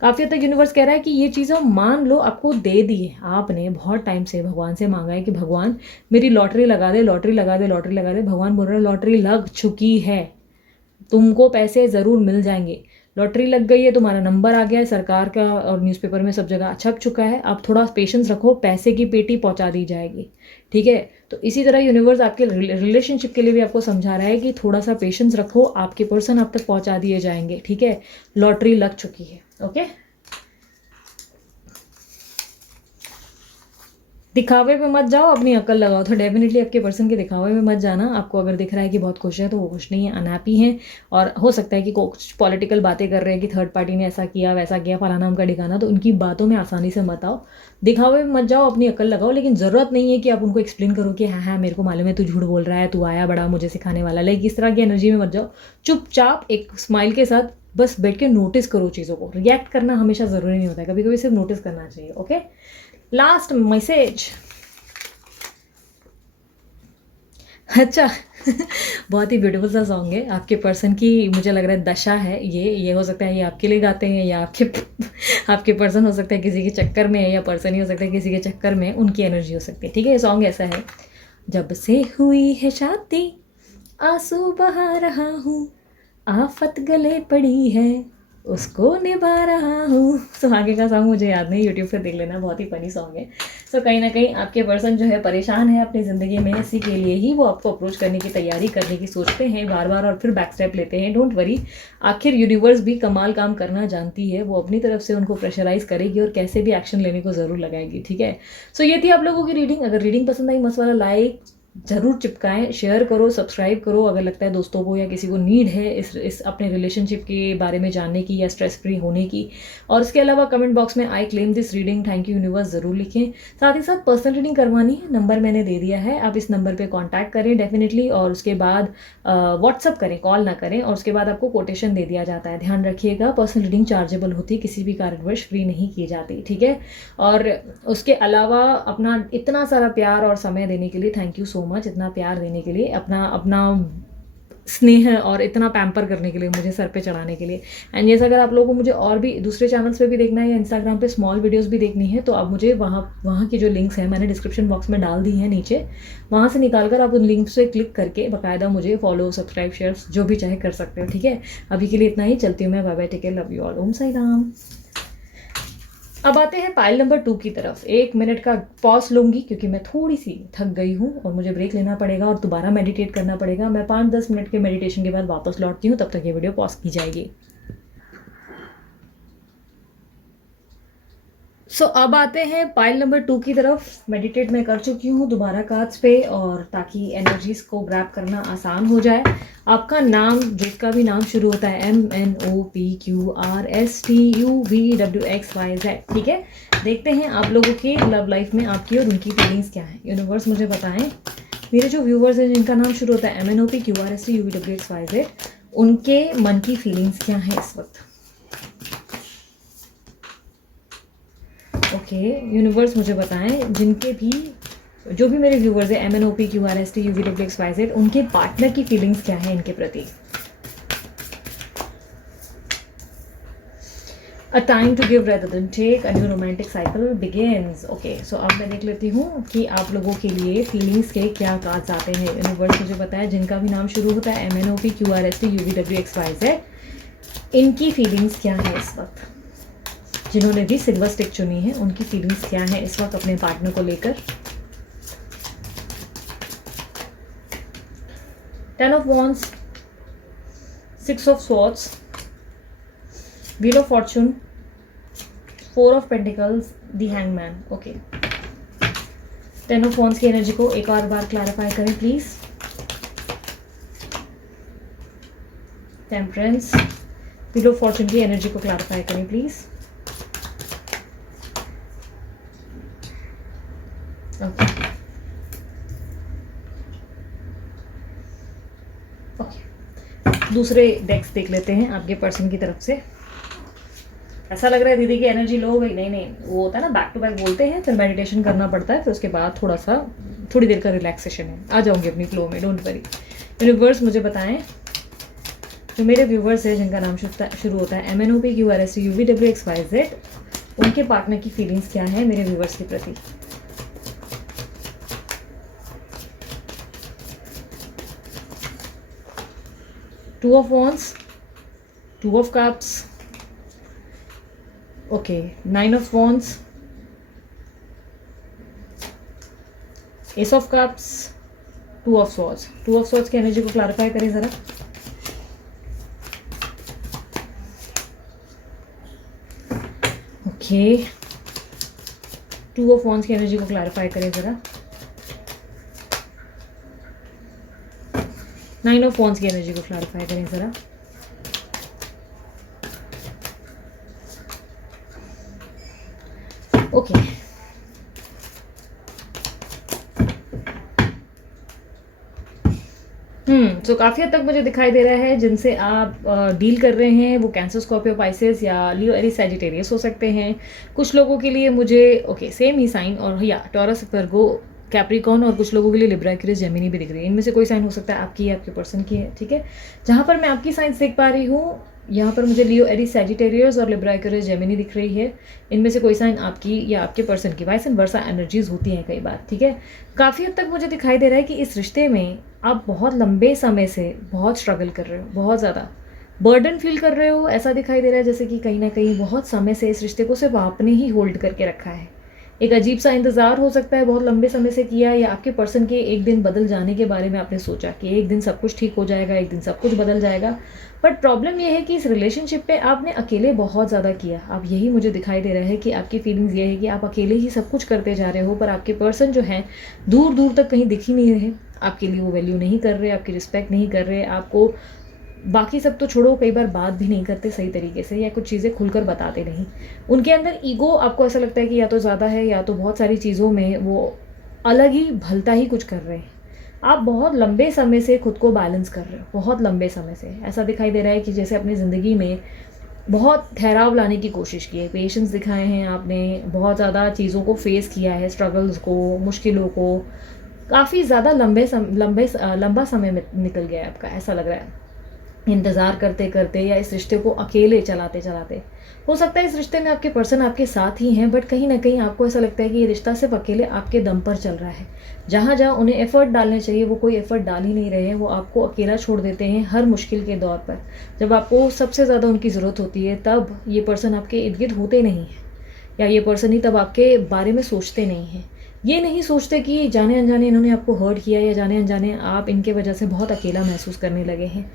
काफ़ी हद तक यूनिवर्स कह रहा है कि ये चीज़ें मान लो, आपको दे दी है, आपने बहुत टाइम से भगवान से मांगा है कि भगवान मेरी लॉटरी लगा दे, लॉटरी लगा दे, लॉटरी लगा दे। भगवान बोल रहे हैं लॉटरी लग चुकी है, तुमको पैसे ज़रूर मिल जाएंगे। लॉटरी लग गई है, तुम्हारा नंबर आ गया है, सरकार का और न्यूज़पेपर में सब जगह छप चुका है। आप थोड़ा पेशेंस रखो, पैसे की पेटी पहुंचा दी जाएगी। ठीक है, तो इसी तरह यूनिवर्स आपके रिलेशनशिप के लिए भी आपको समझा रहा है कि थोड़ा सा पेशेंस रखो, आपके पर्सन आप तक पहुंचा दिए जाएंगे। ठीक है, लॉटरी लग चुकी है। ओके, दिखावे पे मत जाओ, अपनी अकल लगाओ। तो डेफिनेटली आपके पर्सन के दिखावे में मत जाना। आपको अगर दिख रहा है कि बहुत खुश है, तो वो खुश नहीं है, अनहैप्पी हैं, और हो सकता है कि कुछ पॉलिटिकल बातें कर रहे हैं कि थर्ड पार्टी ने ऐसा किया वैसा किया, फलाना उनका ठिकाना, तो उनकी बातों में आसानी से मत आओ, दिखावे में मत जाओ, अपनी अकल लगाओ। लेकिन ज़रूरत नहीं है कि आप उनको एक्सप्लेन करो कि हाँ हाँ मेरे को मालूम है तू झूठ बोल रहा है, तू आया बड़ा मुझे सिखाने वाला। लाइक इस तरह की एनर्जी में मत जाओ। चुपचाप एक स्माइल के साथ बस बैठ के नोटिस करो चीज़ों को। रिएक्ट करना हमेशा ज़रूरी नहीं होता है, कभी कभी सिर्फ नोटिस करना चाहिए। Okay, last message. अच्छा बहुत ही ब्यूटीफुल सा सॉन्ग है। आपके पर्सन की मुझे लग रहा है दशा है ये हो सकता है ये आपके लिए गाते हैं, या आपके पर्सन हो सकता है किसी के चक्कर में है, या पर्सन ही हो सकता है किसी के चक्कर में, उनकी एनर्जी हो सकती है। ठीक है, ये सॉन्ग ऐसा है। जब से हुई है शादी आंसू बहा रहा हूँ, आफत गले पड़ी है उसको निभा रहा हूँ। तो आगे का सॉन्ग मुझे याद नहीं, यूट्यूब पे देख लेना, बहुत ही फनी सॉन्ग है। सो कहीं ना कहीं आपके पर्सन जो है परेशान है अपनी ज़िंदगी में, इसी के लिए ही वो आपको अप्रोच करने की तैयारी करने की सोचते हैं बार बार, और फिर बैक स्टेप लेते हैं। डोंट वरी, आखिर यूनिवर्स भी कमाल काम करना जानती है, वो अपनी तरफ से उनको प्रेशराइज करेगी और कैसे भी एक्शन लेने को ज़रूर लगाएगी। ठीक है, सो ये थी आप लोगों की रीडिंग। अगर रीडिंग पसंद आई, मस्त वाला लाइक ज़रूर चिपकाएँ, शेयर करो, सब्सक्राइब करो अगर लगता है दोस्तों को या किसी को नीड है इस अपने रिलेशनशिप के बारे में जानने की या स्ट्रेस फ्री होने की। और उसके अलावा कमेंट बॉक्स में I claim this reading, thank you universe ज़रूर लिखें। साथ ही साथ पर्सनल रीडिंग करवानी है, नंबर मैंने दे दिया है, आप इस नंबर पे कॉन्टैक्ट करें डेफिनेटली, और उसके बाद व्हाट्सअप करें, कॉल ना करें, और उसके बाद आपको कोटेशन दे दिया जाता है। ध्यान रखिएगा, पर्सनल रीडिंग चार्जेबल होती है, किसी भी कारणवश फ्री नहीं की जाती, ठीक है। और उसके अलावा अपना इतना सारा प्यार और समय देने के लिए थैंक यू सो मच, इतना प्यार देने के लिए, अपना अपना स्नेह और इतना पैम्पर करने के लिए, मुझे सर पे चढ़ाने के लिए। एंड येस, अगर आप लोगों को मुझे और भी दूसरे चैनल्स पे भी देखना है या इंस्टाग्राम पे स्मॉल वीडियोस भी देखनी है, तो आप मुझे वहाँ की जो लिंक्स हैं मैंने डिस्क्रिप्शन बॉक्स में डाल दी हैं नीचे, वहाँ से निकाल कर आप उन लिंक्स पे क्लिक करके बाकायदा मुझे फॉलो, सब्सक्राइब, शेयर जो भी चाहे कर सकते हो, ठीक है। अभी के लिए इतना ही, चलती हूँ मैं, bye bye, take care, love you all, Om Sai Ram. अब आते हैं पाइल नंबर 2 की तरफ। 1 मिनट का पॉज लूंगी क्योंकि मैं थोड़ी सी थक गई हूँ और मुझे ब्रेक लेना पड़ेगा और दोबारा मेडिटेट करना पड़ेगा। मैं 5-10 मिनट के मेडिटेशन के बाद वापस लौटती हूँ, तब तक ये वीडियो पॉज की जाएगी। अब आते हैं पाइल नंबर 2 की तरफ। मेडिटेट मैं कर चुकी हूँ दोबारा कार्ड्स पे, और ताकि एनर्जीज को ग्रैब करना आसान हो जाए। आपका नाम, जिसका भी नाम शुरू होता है MNOPQRSTUVWXYZ, ठीक है। देखते हैं आप लोगों के लव लाइफ में आपकी और उनकी फीलिंग्स क्या है। यूनिवर्स मुझे बताएं, मेरे जो व्यूवर्स हैं जिनका नाम शुरू होता है MNOPQRSTUVWXYZ, उनके मन की फीलिंग्स क्या है इस वक्त। ओके यूनिवर्स मुझे बताएं, जिनके भी जो भी मेरे व्यूवर्स हैं MNOPQRSTUVWXYZ, उनके पार्टनर की फीलिंग्स क्या है इनके प्रति। A time to give rather than take, a new romantic cycle begins. Okay so अब मैं देख लेती हूँ कि आप लोगों के लिए फीलिंग्स के क्या कार्ड्स आते हैं। यूनिवर्स मुझे बताया, जिनका भी नाम शुरू होता है MNOPQRSTUVWXYZ, इनकी फीलिंग्स क्या है इस वक्त। जिन्होंने भी सिल्वर स्टिक चुनी है, उनकी फीलिंग्स क्या है इस वक्त अपने पार्टनर को लेकर। 10 of wands, 6 of swords, wheel of Fortune, 4 of pentacles, the hangman. Okay 10 of wands की एनर्जी को एक और बार क्लैरिफाई करें please. Temperance, wheel of Fortune की एनर्जी को क्लैरिफाई करें प्लीज। दूसरे डेक्स देख लेते हैं आपके पर्सन की तरफ से। ऐसा लग रहा है दीदी की एनर्जी लो हो गई। नहीं, वो होता है ना, बैक टू बैक बोलते हैं, फिर मेडिटेशन करना पड़ता है, फिर उसके बाद थोड़ी देर का रिलैक्सेशन है। आ जाऊंगी अपनी फ्लो में, डोंट वरी। यूनिवर्स मुझे बताएं, जो मेरे व्यूवर्स हैं जिनका नाम शुरू होता है MNOPQRSTUVWXYZ, उनके पार्टनर की फीलिंग्स क्या है मेरे व्यूवर्स के प्रति। Two of Wands, 2 of Cups, okay, 9 of Wands, Ace of Cups, 2 of Swords। 2 of Swords की एनर्जी को क्लैरिफाई करें जरा। ओके 2 of Wands की एनर्जी को क्लैरिफाई करें जरा। 9 ऑफ वॉन्ड्स की एनर्जी को क्लैरिफाई करें जरा। ओके तो काफ़ी हद तक मुझे दिखाई दे रहा है जिनसे आप डील कर रहे हैं वो कैंसर, स्कॉर्पियो, पाइसेस या लियो, एरीज, सैजिटेरियस हो सकते हैं। कुछ लोगों के लिए मुझे सेम ही साइन, और या टॉरस, वर्गो, कैप्रिकॉन, और कुछ लोगों के लिए लिब्रा, एक्वेरियस, जेमिनी भी दिख रही है। इनमें से कोई साइन हो सकता है आपकी या आपके पर्सन की है, ठीक है। जहाँ पर मैं आपकी साइंस देख पा रही हूँ, यहाँ पर मुझे लियो, एरीज, सैजिटेरियस और लिब्रा, एक्वेरियस, जेमिनी दिख रही है। इनमें से कोई साइन आपकी या आपके पर्सन की। वाइस एंड वर्सा एनर्जीज होती हैं कई बार, ठीक है। काफ़ी हद तक मुझे दिखाई दे रहा है कि इस रिश्ते में आप बहुत लंबे समय से बहुत स्ट्रगल कर रहे हो, बहुत ज़्यादा बर्डन फील कर रहे हो। ऐसा दिखाई दे रहा है जैसे कि कहीं ना कहीं बहुत समय से इस रिश्ते को सिर्फ आपने ही होल्ड करके रखा है, एक अजीब-सा इंतज़ार हो सकता है, बहुत लंबे समय से किया, या आपके पर्सन के एक दिन बदल जाने के बारे में आपने सोचा कि एक दिन सब कुछ ठीक हो जाएगा, एक दिन सब कुछ बदल जाएगा। बट प्रॉब्लम ये है कि इस रिलेशनशिप पे आपने अकेले बहुत ज़्यादा किया। अब यही मुझे दिखाई दे रहा है कि आपकी फीलिंग्स ये है कि आप अकेले ही सब कुछ करते जा रहे हो, पर आपके पर्सन जो हैं, दूर-दूर तक कहीं दिख ही नहीं रहे। आपके लिए वो वैल्यू नहीं कर रहे, आपकी रिस्पेक्ट नहीं कर रहे, आपको बाकी सब तो छोड़ो, कई बार बात भी नहीं करते सही तरीके से, या कुछ चीज़ें खुलकर बताते नहीं। उनके अंदर ईगो, आपको ऐसा लगता है कि या तो ज़्यादा है, या तो बहुत सारी चीज़ों में वो अलग ही भलता ही कुछ कर रहे हैं। आप बहुत लंबे समय से खुद को बैलेंस कर रहे हो, बहुत लंबे समय से। ऐसा दिखाई दे रहा है कि जैसे अपनी ज़िंदगी में बहुत ठहराव लाने की कोशिश की है, पेशेंस दिखाए हैं आपने, बहुत ज़्यादा चीज़ों को फेस किया है, स्ट्रगल्स को, मुश्किलों को। काफ़ी ज़्यादा लंबा समय में निकल गया है आपका, ऐसा लग रहा है। इंतज़ार करते-करते, या इस रिश्ते को अकेले चलाते-चलाते। हो सकता है इस रिश्ते में आपके पर्सन आपके साथ ही हैं, बट कहीं न कहीं आपको ऐसा लगता है कि ये रिश्ता सिर्फ़ अकेले आपके दम पर चल रहा है। जहाँ-जहाँ उन्हें एफ़र्ट डालने चाहिए, वो कोई एफ़र्ट डाल ही नहीं रहे हैं, वो आपको अकेला छोड़ देते हैं हर मुश्किल के दौर पर। जब आपको सबसे ज़्यादा उनकी ज़रूरत होती है, तब ये पर्सन आपके इर्द-गिर्द होते नहीं हैं, या ये पर्सन ही तब आपके बारे में सोचते नहीं हैं। ये नहीं सोचते कि जाने-अनजाने इन्होंने आपको हर्ट किया, या जाने-अनजाने आप इनके वजह से बहुत अकेला महसूस करने लगे हैं।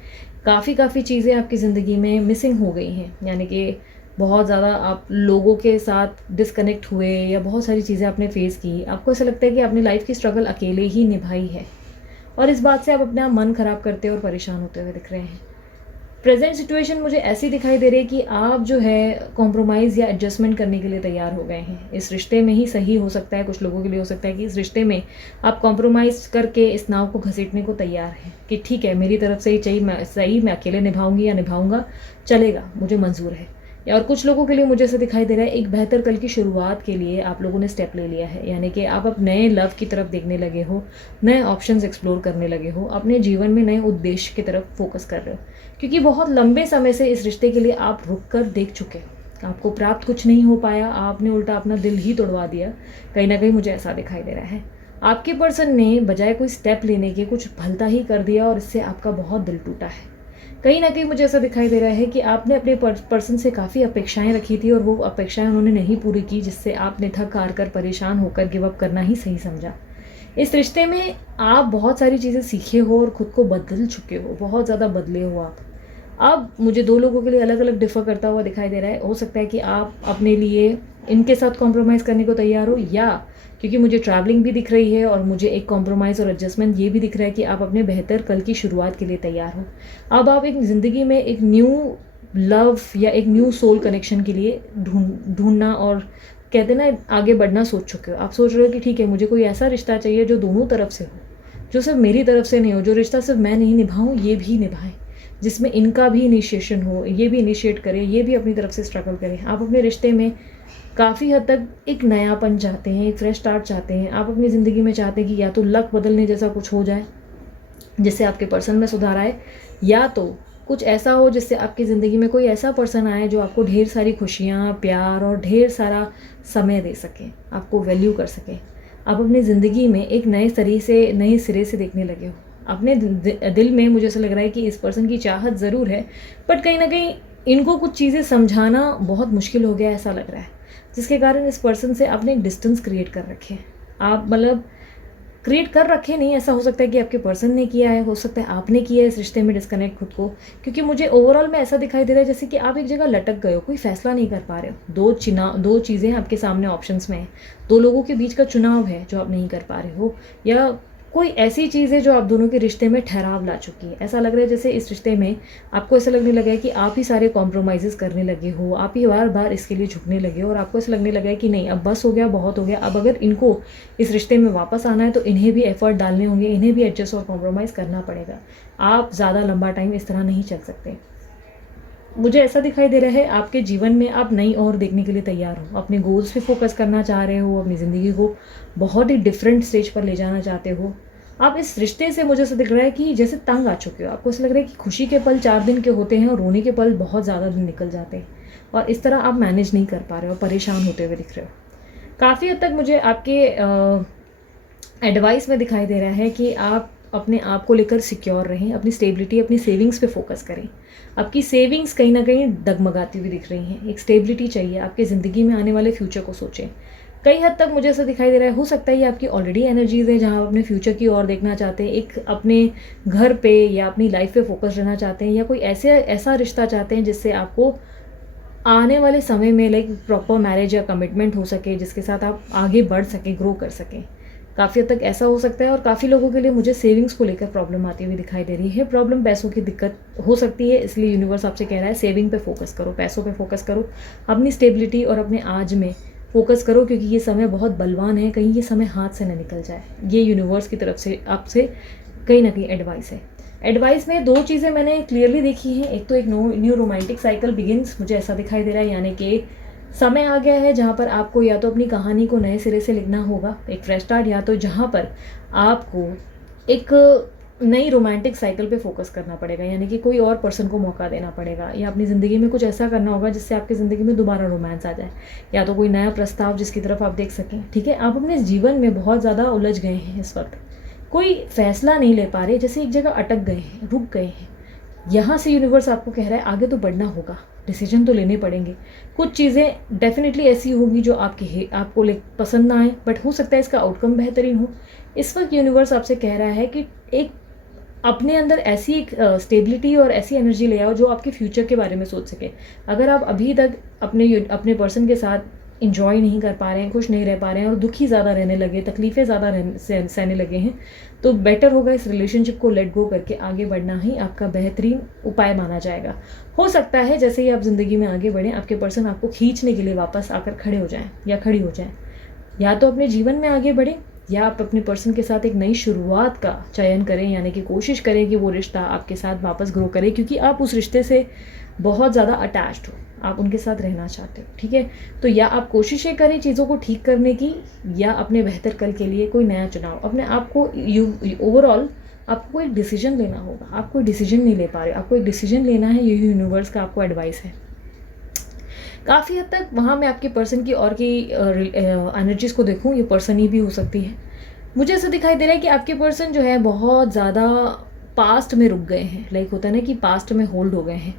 काफ़ी चीज़ें आपकी ज़िंदगी में मिसिंग हो गई हैं, यानी कि बहुत ज़्यादा आप लोगों के साथ डिस्कनेक्ट हुए, या बहुत सारी चीज़ें आपने फ़ेस की। आपको ऐसा लगता है कि आपने लाइफ़ की स्ट्रगल अकेले ही निभाई है, और इस बात से आप अपना मन ख़राब करते और परेशान होते हुए दिख रहे हैं। प्रेज़ेंट सिचुएशन मुझे ऐसी दिखाई दे रही है कि आप जो है कॉम्प्रोमाइज़ या एडजस्टमेंट करने के लिए तैयार हो गए हैं। इस रिश्ते में ही सही हो सकता है, कुछ लोगों के लिए हो सकता है कि इस रिश्ते में आप कॉम्प्रोमाइज़ करके इस नाव को घसीटने को तैयार हैं कि ठीक है, मेरी तरफ से ही मैं अकेले निभाऊँगी या निभाऊँगा, चलेगा, मुझे मंज़ूर है। या और कुछ लोगों के लिए मुझे ऐसा दिखाई दे रहा है, एक बेहतर कल की शुरुआत के लिए आप लोगों ने स्टेप ले लिया है। यानी कि आप अब नए लव की तरफ देखने लगे हो, नए ऑप्शंस एक्सप्लोर करने लगे हो, अपने जीवन में नए उद्देश्य की तरफ फ़ोकस कर रहे हो। क्योंकि बहुत लंबे समय से इस रिश्ते के लिए आप रुक कर देख चुके हो। आपको प्राप्त कुछ नहीं हो पाया, आपने उल्टा अपना दिल ही तोड़वा दिया। कहीं न कहीं मुझे ऐसा दिखाई दे रहा है। आपके पर्सन ने बजाय कोई स्टेप लेने के कुछ भलता ही कर दिया, और इससे आपका बहुत दिल टूटा है। कहीं न कहीं मुझे ऐसा दिखाई दे रहा है कि आपने अपने पर्सन से काफ़ी अपेक्षाएँ रखी थी, और वो अपेक्षाएँ उन्होंने नहीं पूरी की, जिससे आपने थक-हार कर, परेशान होकर गिव अप करना ही सही समझा। इस रिश्ते में आप बहुत सारी चीज़ें सीखे हो और खुद को बदल चुके हो, बहुत ज़्यादा बदले हो आप। अब मुझे 2 लोगों के लिए अलग-अलग डिफ़र करता हुआ दिखाई दे रहा है। हो सकता है कि आप अपने लिए इनके साथ कॉम्प्रोमाइज़ करने को तैयार हो, या क्योंकि मुझे ट्रैवलिंग भी दिख रही है, और मुझे एक कॉम्प्रोमाइज़ और एडजस्टमेंट ये भी दिख रहा है कि आप अपने बेहतर कल की शुरुआत के लिए तैयार हो। अब आप एक ज़िंदगी में एक न्यू लव या एक न्यू सोल कनेक्शन के लिए ढूँढना, और कहते हैं ना, आगे बढ़ना सोच चुके हो। आप सोच रहे हो कि ठीक है, मुझे कोई ऐसा रिश्ता चाहिए जो दोनों तरफ से हो, जो सिर्फ़ मेरी तरफ से नहीं हो, जो रिश्ता सिर्फ़ मैं नहीं निभाऊँ, ये भी निभाएँ। जिसमें इनका भी इनिशिएशन हो, ये भी इनिशिएट करें, ये भी अपनी तरफ से स्ट्रगल करें। आप अपने रिश्ते में काफ़ी हद तक एक नयापन चाहते हैं, एक फ्रेश स्टार्ट चाहते हैं। आप अपनी ज़िंदगी में चाहते हैं कि या तो लक बदलने जैसा कुछ हो जाए, जिससे आपके पर्सन में सुधार आए, या तो कुछ ऐसा हो जिससे आपकी ज़िंदगी में कोई ऐसा पर्सन आए जो आपको ढेर सारी खुशियाँ, प्यार और ढेर सारा समय दे सके, आपको वैल्यू कर सके। आप अपनी ज़िंदगी में एक नए सिरे से देखने लगे हो। अपने दिल में मुझे ऐसा लग रहा है कि इस पर्सन की चाहत ज़रूर है, बट कहीं न कहीं इनको कुछ चीज़ें समझाना बहुत मुश्किल हो गया है, ऐसा लग रहा है। जिसके कारण इस पर्सन से आपने एक डिस्टेंस क्रिएट कर रखे हैं। आप मतलब क्रिएट कर रखे नहीं, ऐसा हो सकता है कि आपके पर्सन ने किया है, हो सकता है आपने किया है इस रिश्ते में डिस्कनेक्ट खुद को। क्योंकि मुझे ओवरऑल में ऐसा दिखाई दे रहा है जैसे कि आप एक जगह लटक गए हो, कोई फ़ैसला नहीं कर पा रहे हो। 2 चीज़ें आपके सामने ऑप्शंस में हैं। 2 लोगों के बीच का चुनाव है जो आप नहीं कर पा रहे हो, या कोई ऐसी चीज़ है जो आप दोनों के रिश्ते में ठहराव ला चुकी है। ऐसा लग रहा है जैसे इस रिश्ते में आपको ऐसा लगने लगा है कि आप ही सारे कॉम्प्रोमाइज़ेज़ करने लगे हो, आप ही बार-बार इसके लिए झुकने लगे हो, और आपको ऐसा लगने लगा है कि नहीं, अब बस हो गया, बहुत हो गया। अब अगर इनको इस रिश्ते में वापस आना है तो इन्हें भी एफ़र्ट डालने होंगे, इन्हें भी एडजस्ट और कॉम्प्रोमाइज़ करना पड़ेगा। आप ज़्यादा लंबा टाइम इस तरह नहीं चल सकते। मुझे ऐसा दिखाई दे रहा है आपके जीवन में आप नई ओर देखने के लिए तैयार हो, अपने गोल्स पे फ़ोकस करना चाह रहे हो, अपनी ज़िंदगी को बहुत ही डिफरेंट स्टेज पर ले जाना चाहते हो। आप इस रिश्ते से मुझे ऐसा दिख रहा है कि जैसे तंग आ चुके हो। आपको ऐसा लग रहा है कि खुशी के पल 4 दिन के होते हैं और रोने के पल बहुत ज़्यादा दिन निकल जाते हैं, और इस तरह आप मैनेज नहीं कर पा रहे हो, परेशान होते हुए दिख रहे हो। काफ़ी हद तक मुझे आपके एडवाइस में दिखाई दे रहा है कि आप अपने आप को लेकर सिक्योर रहें, अपनी स्टेबिलिटी, अपनी सेविंग्स पे फ़ोकस करें। आपकी सेविंग्स कहीं न कहीं डगमगाती हुई दिख रही हैं। एक स्टेबिलिटी चाहिए, आपकी ज़िंदगी में आने वाले फ्यूचर को सोचें। कई हद तक मुझे ऐसा दिखाई दे रहा है, हो सकता है ये आपकी ऑलरेडी एनर्जीज़ है जहाँ आप अपने फ्यूचर की ओर देखना चाहते हैं, एक अपने घर पे या अपनी लाइफ पे फोकस रहना चाहते हैं, या कोई ऐसा रिश्ता चाहते हैं जिससे आपको आने वाले समय में लाइक प्रॉपर मैरिज या कमिटमेंट हो सके, जिसके साथ आप आगे बढ़ सकें, ग्रो कर सकें। काफ़ी हद तक ऐसा हो सकता है। और काफ़ी लोगों के लिए मुझे सेविंग्स को लेकर प्रॉब्लम आती हुई दिखाई दे रही है। प्रॉब्लम पैसों की दिक्कत हो सकती है, इसलिए यूनिवर्स आपसे कह रहा है सेविंग पे फोकस करो, पैसों पे फोकस करो, अपनी स्टेबिलिटी और अपने आज में फोकस करो, क्योंकि ये समय बहुत बलवान है, कहीं ये समय हाथ से न निकल जाए। ये यूनिवर्स की तरफ से आपसे कहीं ना कहीं एडवाइस है। एडवाइस में दो चीज़ें मैंने क्लियरली देखी हैं। एक तो एक न्यू रोमांटिक साइकिल बिगिंस, मुझे ऐसा दिखाई दे रहा है, यानी कि समय आ गया है जहाँ पर आपको या तो अपनी कहानी को नए सिरे से लिखना होगा, एक फ्रेश स्टार्ट, या तो जहाँ पर आपको एक नई रोमांटिक साइकिल पे फोकस करना पड़ेगा, यानी कि कोई और पर्सन को मौका देना पड़ेगा, या अपनी ज़िंदगी में कुछ ऐसा करना होगा जिससे आपकी ज़िंदगी में दोबारा रोमांस आ जाए, या तो कोई नया प्रस्ताव जिसकी तरफ आप देख सकें। ठीक है, आप अपने जीवन में बहुत ज़्यादा उलझ गए हैं इस वक्त, कोई फैसला नहीं ले पा रहे, जैसे एक जगह अटक गए हैं, रुक गए हैं। यहाँ से यूनिवर्स आपको कह रहा है आगे तो बढ़ना होगा, डिसीजन तो लेने पड़ेंगे। कुछ चीज़ें डेफिनेटली ऐसी होगी जो आपको पसंद ना आए, बट हो सकता है इसका आउटकम बेहतरीन हो। इस वक्त यूनिवर्स आपसे कह रहा है कि एक अपने अंदर ऐसी एक स्टेबिलिटी और ऐसी एनर्जी ले आओ जो आपके फ्यूचर के बारे में सोच सके। अगर आप अभी तक अपने पर्सन के साथ इंजॉय नहीं कर पा रहे हैं, खुश नहीं रह पा रहे हैं और दुखी ज़्यादा रहने लगे, तकलीफ़ें ज़्यादा सहने लगे हैं, तो बेटर होगा इस रिलेशनशिप को लेट गो करके आगे बढ़ना ही आपका बेहतरीन उपाय माना जाएगा। हो सकता है जैसे ही आप ज़िंदगी में आगे बढ़ें, आपके पर्सन आपको खींचने के लिए वापस आकर खड़े हो जाएं या खड़ी हो जाएं। या तो अपने जीवन में आगे बढ़ें, या आप अपने पर्सन के साथ एक नई शुरुआत का चयन करें, यानी कि कोशिश करें कि वो रिश्ता आपके साथ वापस ग्रो करे, क्योंकि आप उस रिश्ते से बहुत ज़्यादा अटैच्ड हो, आप उनके साथ रहना चाहते हो। ठीक है, तो या आप कोशिशें करें चीज़ों को ठीक करने की, या अपने बेहतर कल के लिए कोई नया चुनाव। अपने आप को ओवरऑल आपको एक डिसीजन लेना होगा, आप कोई डिसीजन नहीं ले पा रहे, आपको एक डिसीजन लेना है, ये यूनिवर्स का आपको एडवाइस है। काफ़ी हद तक वहाँ मैं आपके पर्सन की और की एनर्जीज़ को देखूँ, ये पर्सन ही भी हो सकती है। मुझे ऐसा दिखाई दे रहा है कि आपके पर्सन जो है बहुत ज़्यादा पास्ट में रुक गए हैं, लाइक होता है ना कि पास्ट में होल्ड हो गए हैं,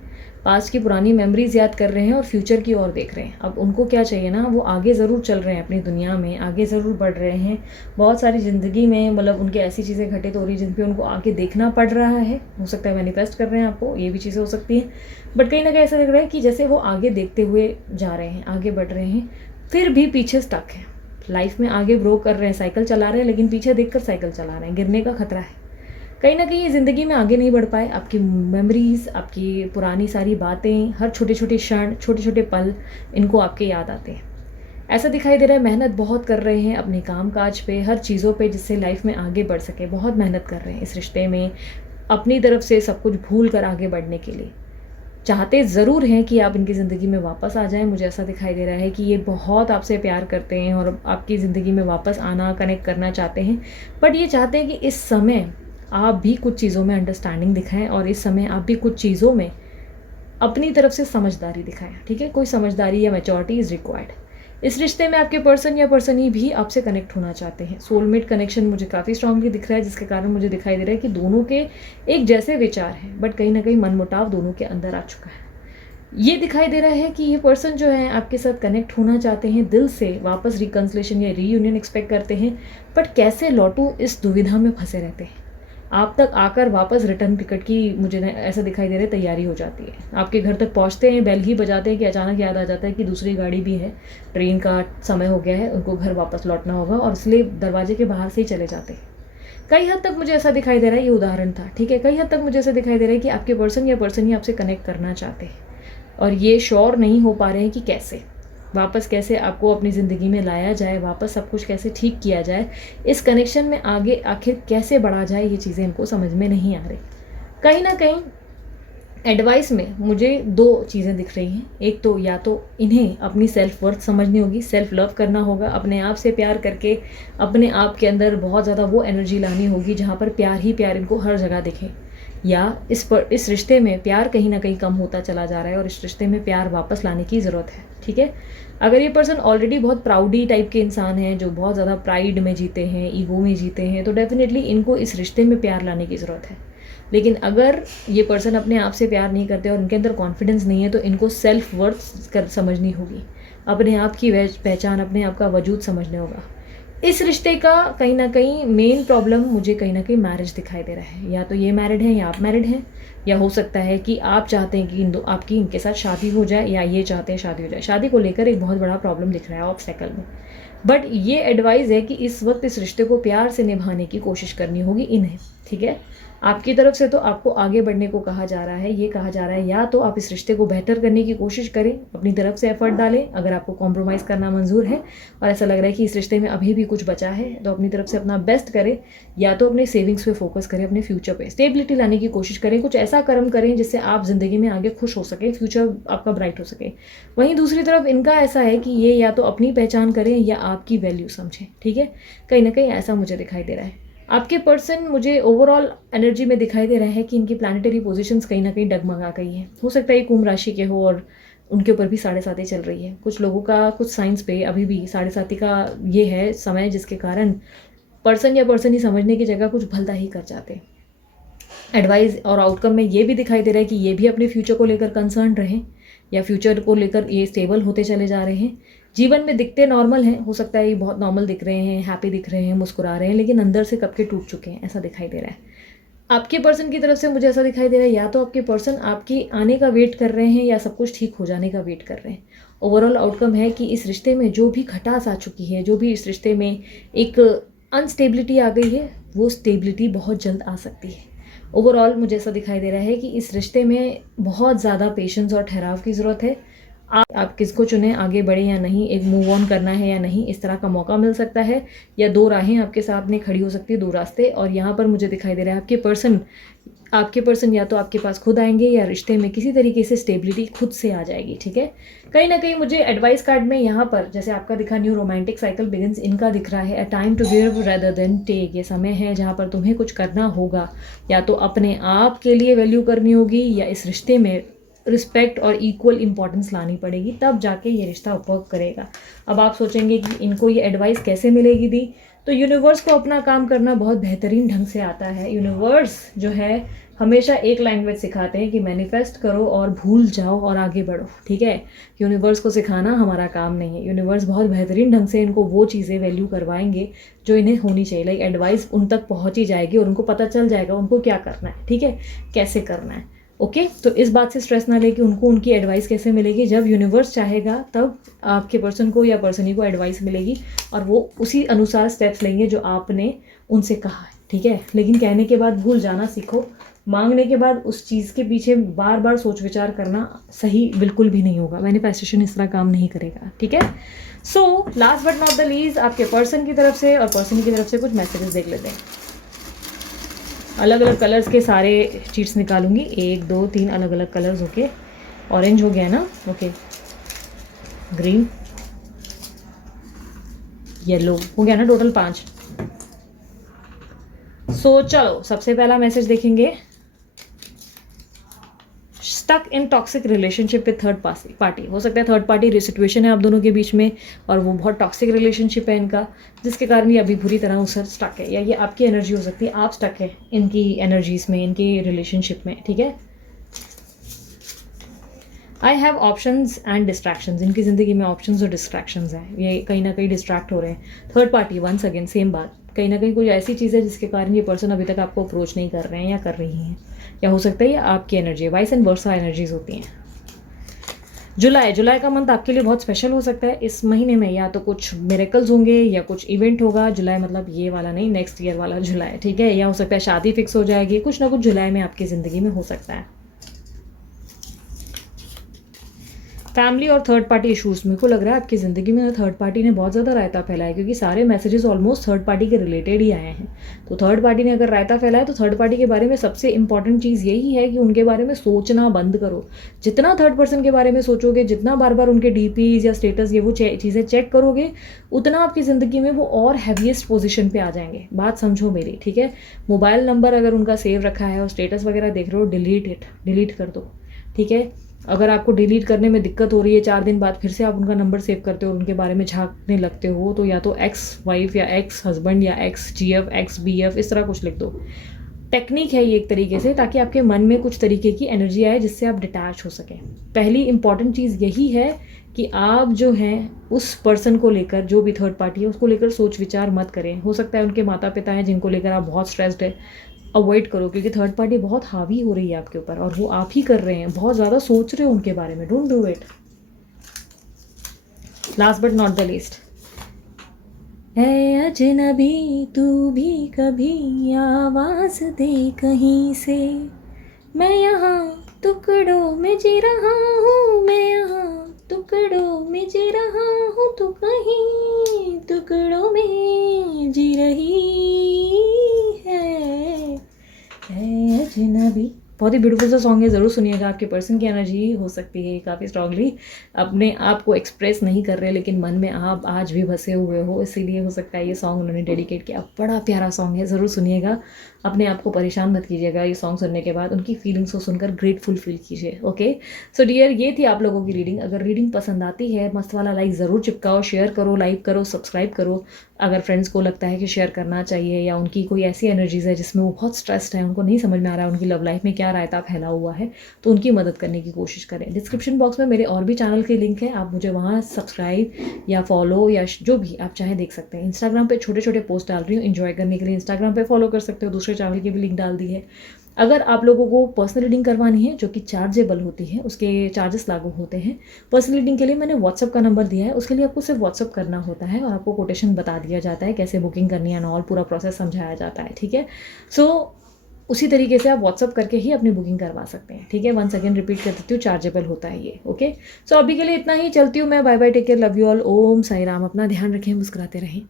पास्ट की पुरानी मेमोरीज याद कर रहे हैं और फ्यूचर की ओर देख रहे हैं। अब उनको क्या चाहिए ना, वो आगे ज़रूर चल रहे हैं अपनी दुनिया में, आगे ज़रूर बढ़ रहे हैं, बहुत सारी ज़िंदगी में मतलब उनके ऐसी चीज़ें घटित हो रही जिन पे उनको आगे देखना पड़ रहा है। हो सकता है मैनिफेस्ट कर रहे हैं आपको, ये भी चीज़ें हो सकती हैं, बट कहीं ना कहीं ऐसा लग रहा है कि जैसे वो आगे देखते हुए जा रहे हैं, आगे बढ़ रहे हैं, फिर भी पीछे स्टक है। लाइफ में आगे ग्रो कर रहे हैं, साइकिल चला रहे हैं, लेकिन पीछे देखकर साइकिल चला रहे हैं, गिरने का खतरा है। कहीं ना कहीं ये ज़िंदगी में आगे नहीं बढ़ पाए। आपकी मेमोरीज़, आपकी पुरानी सारी बातें, हर छोटे छोटे क्षण, छोटे छोटे पल, इनको आपके याद आते हैं। ऐसा दिखाई दे रहा है मेहनत बहुत कर रहे हैं अपने काम काज पे, हर चीज़ों पे, जिससे लाइफ में आगे बढ़ सके। बहुत मेहनत कर रहे हैं इस रिश्ते में, अपनी तरफ से सब कुछ भूल कर आगे बढ़ने के लिए। चाहते ज़रूर हैं कि आप इनकी ज़िंदगी में वापस आ जाएं। मुझे ऐसा दिखाई दे रहा है कि ये बहुत आपसे प्यार करते हैं और आपकी ज़िंदगी में वापस आना, कनेक्ट करना चाहते हैं, बट ये चाहते हैं कि इस समय आप भी कुछ चीज़ों में अंडरस्टैंडिंग दिखाएं और इस समय आप भी कुछ चीज़ों में अपनी तरफ से समझदारी दिखाएं। ठीक है, कोई समझदारी या मैच्योरिटी इज़ रिक्वायर्ड। इस रिश्ते में आपके पर्सन या पर्सन ही भी आपसे कनेक्ट होना चाहते हैं। सोलमेट कनेक्शन मुझे काफ़ी स्ट्रांगली दिख रहा है, जिसके कारण मुझे दिखाई दे रहा है कि दोनों के एक जैसे विचार हैं, बट कहीं ना कहीं मनमुटाव दोनों के अंदर आ चुका है। ये दिखाई दे रहा है कि ये पर्सन जो है आपके साथ कनेक्ट होना चाहते हैं, दिल से वापस रिकन्सिलेशन या रीयूनियन एक्सपेक्ट करते हैं, बट कैसे लौटूं इस दुविधा में फंसे रहते हैं। आप तक आकर वापस रिटर्न टिकट की मुझे ऐसा दिखाई दे रहा है तैयारी हो जाती है। आपके घर तक पहुंचते हैं, बेल ही बजाते हैं कि अचानक याद आ जाता है कि दूसरी गाड़ी भी है, ट्रेन का समय हो गया है, उनको घर वापस लौटना होगा, और इसलिए दरवाजे के बाहर से ही चले जाते हैं। कई हद तक मुझे ऐसा दिखाई दे रहा है, ये उदाहरण था। ठीक है, कई हद तक मुझे ऐसा दिखाई दे रहा है कि आपके पर्सन या पर्सन ही आपसे कनेक्ट करना चाहते हैं और ये श्योर नहीं हो पा रहे हैं कि कैसे वापस, कैसे आपको अपनी ज़िंदगी में लाया जाए, वापस सब कुछ कैसे ठीक किया जाए, इस कनेक्शन में आगे आखिर कैसे बढ़ा जाए, ये चीज़ें इनको समझ में नहीं आ रही। कहीं ना कहीं एडवाइस में मुझे दो चीज़ें दिख रही हैं। एक तो या तो इन्हें अपनी सेल्फ वर्थ समझनी होगी, सेल्फ लव करना होगा, अपने आप से प्यार करके अपने आप के अंदर बहुत ज़्यादा वो एनर्जी लानी होगी जहाँ पर प्यार ही प्यार इनको हर जगह दिखे। या इस रिश्ते में प्यार कहीं ना कहीं कम होता चला जा रहा है और इस रिश्ते में प्यार वापस लाने की ज़रूरत है। ठीक है, अगर ये पर्सन ऑलरेडी बहुत प्राउडी टाइप के इंसान हैं, जो बहुत ज़्यादा प्राइड में जीते हैं, ईगो में जीते हैं, तो डेफिनेटली इनको इस रिश्ते में प्यार लाने की ज़रूरत है। लेकिन अगर ये पर्सन अपने आप से प्यार नहीं करते और उनके अंदर कॉन्फिडेंस नहीं है, तो इनको सेल्फ वर्थ समझनी होगी। अपने आप की पहचान, अपने आप का वजूद समझने होगा। इस रिश्ते का कहीं न कहीं मेन प्रॉब्लम मुझे कहीं न कहीं मैरिज दिखाई दे रहा है। या तो ये मैरिड हैं या आप मैरिड हैं, या हो सकता है कि आप चाहते हैं कि आपकी इनके साथ शादी हो जाए, या ये चाहते हैं शादी हो जाए। शादी को लेकर एक बहुत बड़ा प्रॉब्लम दिख रहा है ऑब्स्टेकल में। बट ये एडवाइस है कि इस वक्त इस रिश्ते को प्यार से निभाने की कोशिश करनी होगी इन्हें, ठीक है। आपकी तरफ से तो आपको आगे बढ़ने को कहा जा रहा है, ये कहा जा रहा है या तो आप इस रिश्ते को बेहतर करने की कोशिश करें, अपनी तरफ से एफर्ट डालें अगर आपको कॉम्प्रोमाइज़ करना मंजूर है और ऐसा लग रहा है कि इस रिश्ते में अभी भी कुछ बचा है, तो अपनी तरफ से अपना बेस्ट करें, या तो अपने सेविंग्स पे फोकस करें, अपने फ्यूचर पे स्टेबिलिटी लाने की कोशिश करें, कुछ ऐसा कर्म करें जिससे आप ज़िंदगी में आगे खुश हो सके, फ्यूचर आपका ब्राइट हो सके। वहीं दूसरी तरफ इनका ऐसा है कि ये या तो अपनी पहचान करें या आपकी वैल्यू समझें, ठीक है। कहीं ना कहीं ऐसा मुझे दिखाई दे रहा है। आपके पर्सन मुझे ओवरऑल एनर्जी में दिखाई दे रहा है कि इनकी प्लानिटरी पोजीशंस कहीं ना कहीं डगमगा गई हैं। हो सकता है ये कुंभ राशि के हो और उनके ऊपर भी 7.5 चल रही है। कुछ लोगों का कुछ साइंस पे अभी भी 7.5 का ये है समय, जिसके कारण पर्सन या पर्सन ही समझने की जगह कुछ भलता ही कर जाते। एडवाइस और आउटकम में ये भी दिखाई दे रहा है कि ये भी अपने फ्यूचर को लेकर कंसर्न रहें, या फ्यूचर को लेकर ये स्टेबल होते चले जा रहे हैं। जीवन में दिखते नॉर्मल हैं, हो सकता है ये बहुत नॉर्मल दिख रहे हैं, हैप्पी दिख रहे हैं, मुस्कुरा रहे हैं, लेकिन अंदर से कब के टूट चुके हैं, ऐसा दिखाई दे रहा है। आपके पर्सन की तरफ से मुझे ऐसा दिखाई दे रहा है या तो आपके पर्सन आपकी आने का वेट कर रहे हैं या सब कुछ ठीक हो जाने का वेट कर रहे हैं। ओवरऑल आउटकम है कि इस रिश्ते में जो भी खटास आ चुकी है, जो भी इस रिश्ते में एक अनस्टेबिलिटी आ गई है, वो स्टेबिलिटी बहुत जल्द आ सकती है। ओवरऑल मुझे ऐसा दिखाई दे रहा है कि इस रिश्ते में बहुत ज़्यादा पेशेंस और ठहराव की ज़रूरत है। आप किसको चुनें, आगे बढ़े या नहीं, एक मूव ऑन करना है या नहीं, इस तरह का मौका मिल सकता है, या दो राहें आपके सामने खड़ी हो सकती है, दो रास्ते। और यहाँ पर मुझे दिखाई दे रहा है आपके पर्सन या तो आपके पास खुद आएंगे या रिश्ते में किसी तरीके से स्टेबिलिटी खुद से आ जाएगी, ठीक है। कहीं ना कहीं मुझे एडवाइस कार्ड में यहाँ पर जैसे आपका दिखा न्यू रोमांटिक साइकिल बिगिंस, इनका दिख रहा है a time to give rather than take. ये समय है जहाँ पर तुम्हें कुछ करना होगा, या तो अपने आप के लिए वैल्यू करनी होगी या इस रिश्ते में रिस्पेक्ट और इक्वल इंपॉर्टेंस लानी पड़ेगी, तब जाके ये रिश्ता वर्क करेगा। अब आप सोचेंगे कि इनको ये एडवाइस कैसे मिलेगी दी, तो यूनिवर्स को अपना काम करना बहुत बेहतरीन ढंग से आता है। यूनिवर्स जो है हमेशा एक लैंग्वेज सिखाते हैं कि मैनिफेस्ट करो और भूल जाओ और आगे बढ़ो, ठीक है। यूनिवर्स को सिखाना हमारा काम नहीं है। यूनिवर्स बहुत बेहतरीन ढंग से इनको वो चीज़ें वैल्यू करवाएंगे जो इन्हें होनी चाहिए। लाइक एडवाइस उन तक पहुँच ही जाएगी और उनको पता चल जाएगा उनको क्या करना है, ठीक है, कैसे करना है। ओके तो इस बात से स्ट्रेस ना ले कि उनको उनकी एडवाइस कैसे मिलेगी। जब यूनिवर्स चाहेगा तब आपके पर्सन को या पर्सनी को एडवाइस मिलेगी और वो उसी अनुसार स्टेप्स लेंगे जो आपने उनसे कहा है, ठीक है। लेकिन कहने के बाद भूल जाना सीखो, मांगने के बाद उस चीज़ के पीछे बार बार सोच विचार करना सही बिल्कुल भी नहीं होगा। मैनिफेस्टेशन इस तरह काम नहीं करेगा, ठीक है। So last but not the least, आपके पर्सन की तरफ से और पर्सन की तरफ से कुछ मैसेजेस देख लेते हैं। अलग अलग कलर्स के सारे शीट्स निकालूंगी, 1 2 3 अलग अलग कलर्स। ओके, ऑरेंज हो गया ना, ओके, ग्रीन, येलो हो गया ना, टोटल 5। सो चलो सबसे पहला मैसेज देखेंगे, stuck in toxic relationship with third party. हो सकता है थर्ड पार्टी सिचुएशन है आप दोनों के बीच में और वो बहुत टॉक्सिक रिलेशनशिप है इनका, जिसके कारण ये अभी बुरी तरह उससे स्टक है, या ये आपकी एनर्जी हो सकती है, आप स्टक है इनकी एनर्जीज में, इनकी रिलेशनशिप में, ठीक है। I have options and distractions, इनकी ज़िंदगी में ऑप्शंस और डिस्ट्रैक्शंस हैं, ये कहीं ना कहीं डिस्ट्रैक्ट हो रहे हैं। Third party once again same बात, कहीं ना कहीं कोई ऐसी चीज़ है जिसके कारण ये पर्सन अभी तक आपको अप्रोच नहीं कर रहे हैं या कर रही हैं, या हो सकता है ये आपकी energy, vice and versa energies होती हैं। जुलाई का मंथ आपके लिए बहुत स्पेशल हो सकता है। इस महीने में या तो कुछ मिरेकल्स होंगे या कुछ इवेंट होगा। जुलाई मतलब ये वाला नहीं, नेक्स्ट ईयर वाला जुलाई, ठीक है। या हो सकता है शादी फिक्स हो जाएगी, कुछ ना कुछ जुलाई में आपकी ज़िंदगी में हो सकता है। फैमिली और थर्ड पार्टी इशूज़, मेरे को लग रहा है आपकी ज़िंदगी में थर्ड पार्टी ने बहुत ज़्यादा रायता फैलाया है, क्योंकि सारे मैसेजेस ऑलमोस्ट थर्ड पार्टी के रिलेटेड ही आए हैं। तो थर्ड पार्टी ने अगर रायता फैलाया तो थर्ड पार्टी के बारे में सबसे इंपॉर्टेंट चीज़ यही है कि उनके बारे में सोचना बंद करो। जितना थर्ड पर्सन के बारे में सोचोगे, जितना बार बार उनके डीपीज या स्टेटस ये वो चीज़ें चेक करोगे, उतना आपकी ज़िंदगी में वो और हैवीएस्ट पोजीशन पे आ जाएंगे। बात समझो मेरी, ठीक है। मोबाइल नंबर अगर उनका सेव रखा है और स्टेटस वगैरह देख रहे हो, डिलीट कर दो, ठीक है। अगर आपको डिलीट करने में दिक्कत हो रही है, 4 दिन बाद फिर से आप उनका नंबर सेव करते हो और उनके बारे में झांकने लगते हो, तो या तो एक्स वाइफ या एक्स हस्बैंड या एक्स जीएफ, एक्स बीएफ, इस तरह कुछ लिख दो। टेक्निक है ये एक तरीके से, ताकि आपके मन में कुछ तरीके की एनर्जी आए जिससे आप डिटैच हो सकें। पहली इंपॉर्टेंट चीज़ यही है कि आप जो हैं उस पर्सन को लेकर, जो भी थर्ड पार्टी है उसको लेकर सोच विचार मत करें। हो सकता है उनके माता पिता हैं जिनको लेकर आप बहुत स्ट्रेस्ड है, अवॉइड करो, क्योंकि थर्ड पार्टी बहुत हावी हो रही है आपके ऊपर और वो आप ही कर रहे हैं, बहुत ज़्यादा सोच रहे हो उनके बारे में। Don't do it. Last but not the least, है अजनबी तू भी कभी आवाज दे कहीं से, मैं यहाँ टुकड़ों में जी रहा हूँ, मैं यहाँ टुकड़ों में जी रहा हूँ, तू कहीं टुकड़ों में जी रही है अजनबी। बहुत ही ब्यूटीफुल सा सॉन्ग है, ज़रूर सुनिएगा। आपके पर्सन की एनर्जी हो सकती है काफ़ी स्ट्रांगली अपने आप को एक्सप्रेस नहीं कर रहे, लेकिन मन में आप आज भी बसे हुए हो, इसीलिए हो सकता है ये सॉन्ग उन्होंने डेडिकेट किया। बड़ा प्यारा सॉन्ग है, ज़रूर सुनिएगा। अपने आप को परेशान मत कीजिएगा ये सॉन्ग सुनने के बाद, उनकी फीलिंग्स को सुनकर ग्रेटफुल फील कीजिए। ओके सो डियर, ये थी आप लोगों की रीडिंग। अगर रीडिंग पसंद आती है, मस्त वाला लाइक ज़रूर चिपकाओ, शेयर करो, लाइक करो, सब्सक्राइब करो। अगर फ्रेंड्स को लगता है कि शेयर करना चाहिए, या उनकी कोई ऐसी एनर्जीज है जिसमें वो बहुत स्ट्रेस्ड है, उनको नहीं समझ में आ रहा है उनकी लव लाइफ में क्या रायता फैला हुआ है, तो उनकी मदद करने की कोशिश करें। डिस्क्रिप्शन बॉक्स में मेरे और भी चैनल के लिंक है, आप मुझे वहाँ सब्सक्राइब या फॉलो या जो भी आप चाहे देख सकते हैं। इंस्टाग्राम पे छोटे छोटे पोस्ट डाल रही हूँ, एंजॉय करने के लिए इंस्टाग्राम पे फॉलो कर सकते हो। दूसरे चैनल की भी लिंक डाल दी है। अगर आप लोगों को पर्सनल रीडिंग करवानी है जो कि चार्जेबल होती है, उसके चार्जेस लागू होते हैं। पर्सनल रीडिंग के लिए मैंने व्हाट्सअप का नंबर दिया है, उसके लिए आपको सिर्फ व्हाट्सअप करना होता है और आपको कोटेशन बता दिया जाता है कैसे बुकिंग करनी है, ऑल पूरा प्रोसेस समझाया जाता है। ठीक है, सो उसी तरीके से आप व्हाट्सअप करके ही अपनी बुकिंग करवा सकते हैं। ठीक है, वंस अगेन रिपीट कर देती हूँ, चार्जेबल होता है ये। ओके सो अभी के लिए इतना ही, चलती हूँ मैं। Bye bye, take care, love you all. Om Sai Ram. अपना ध्यान रखें, मुस्कुराते रहें।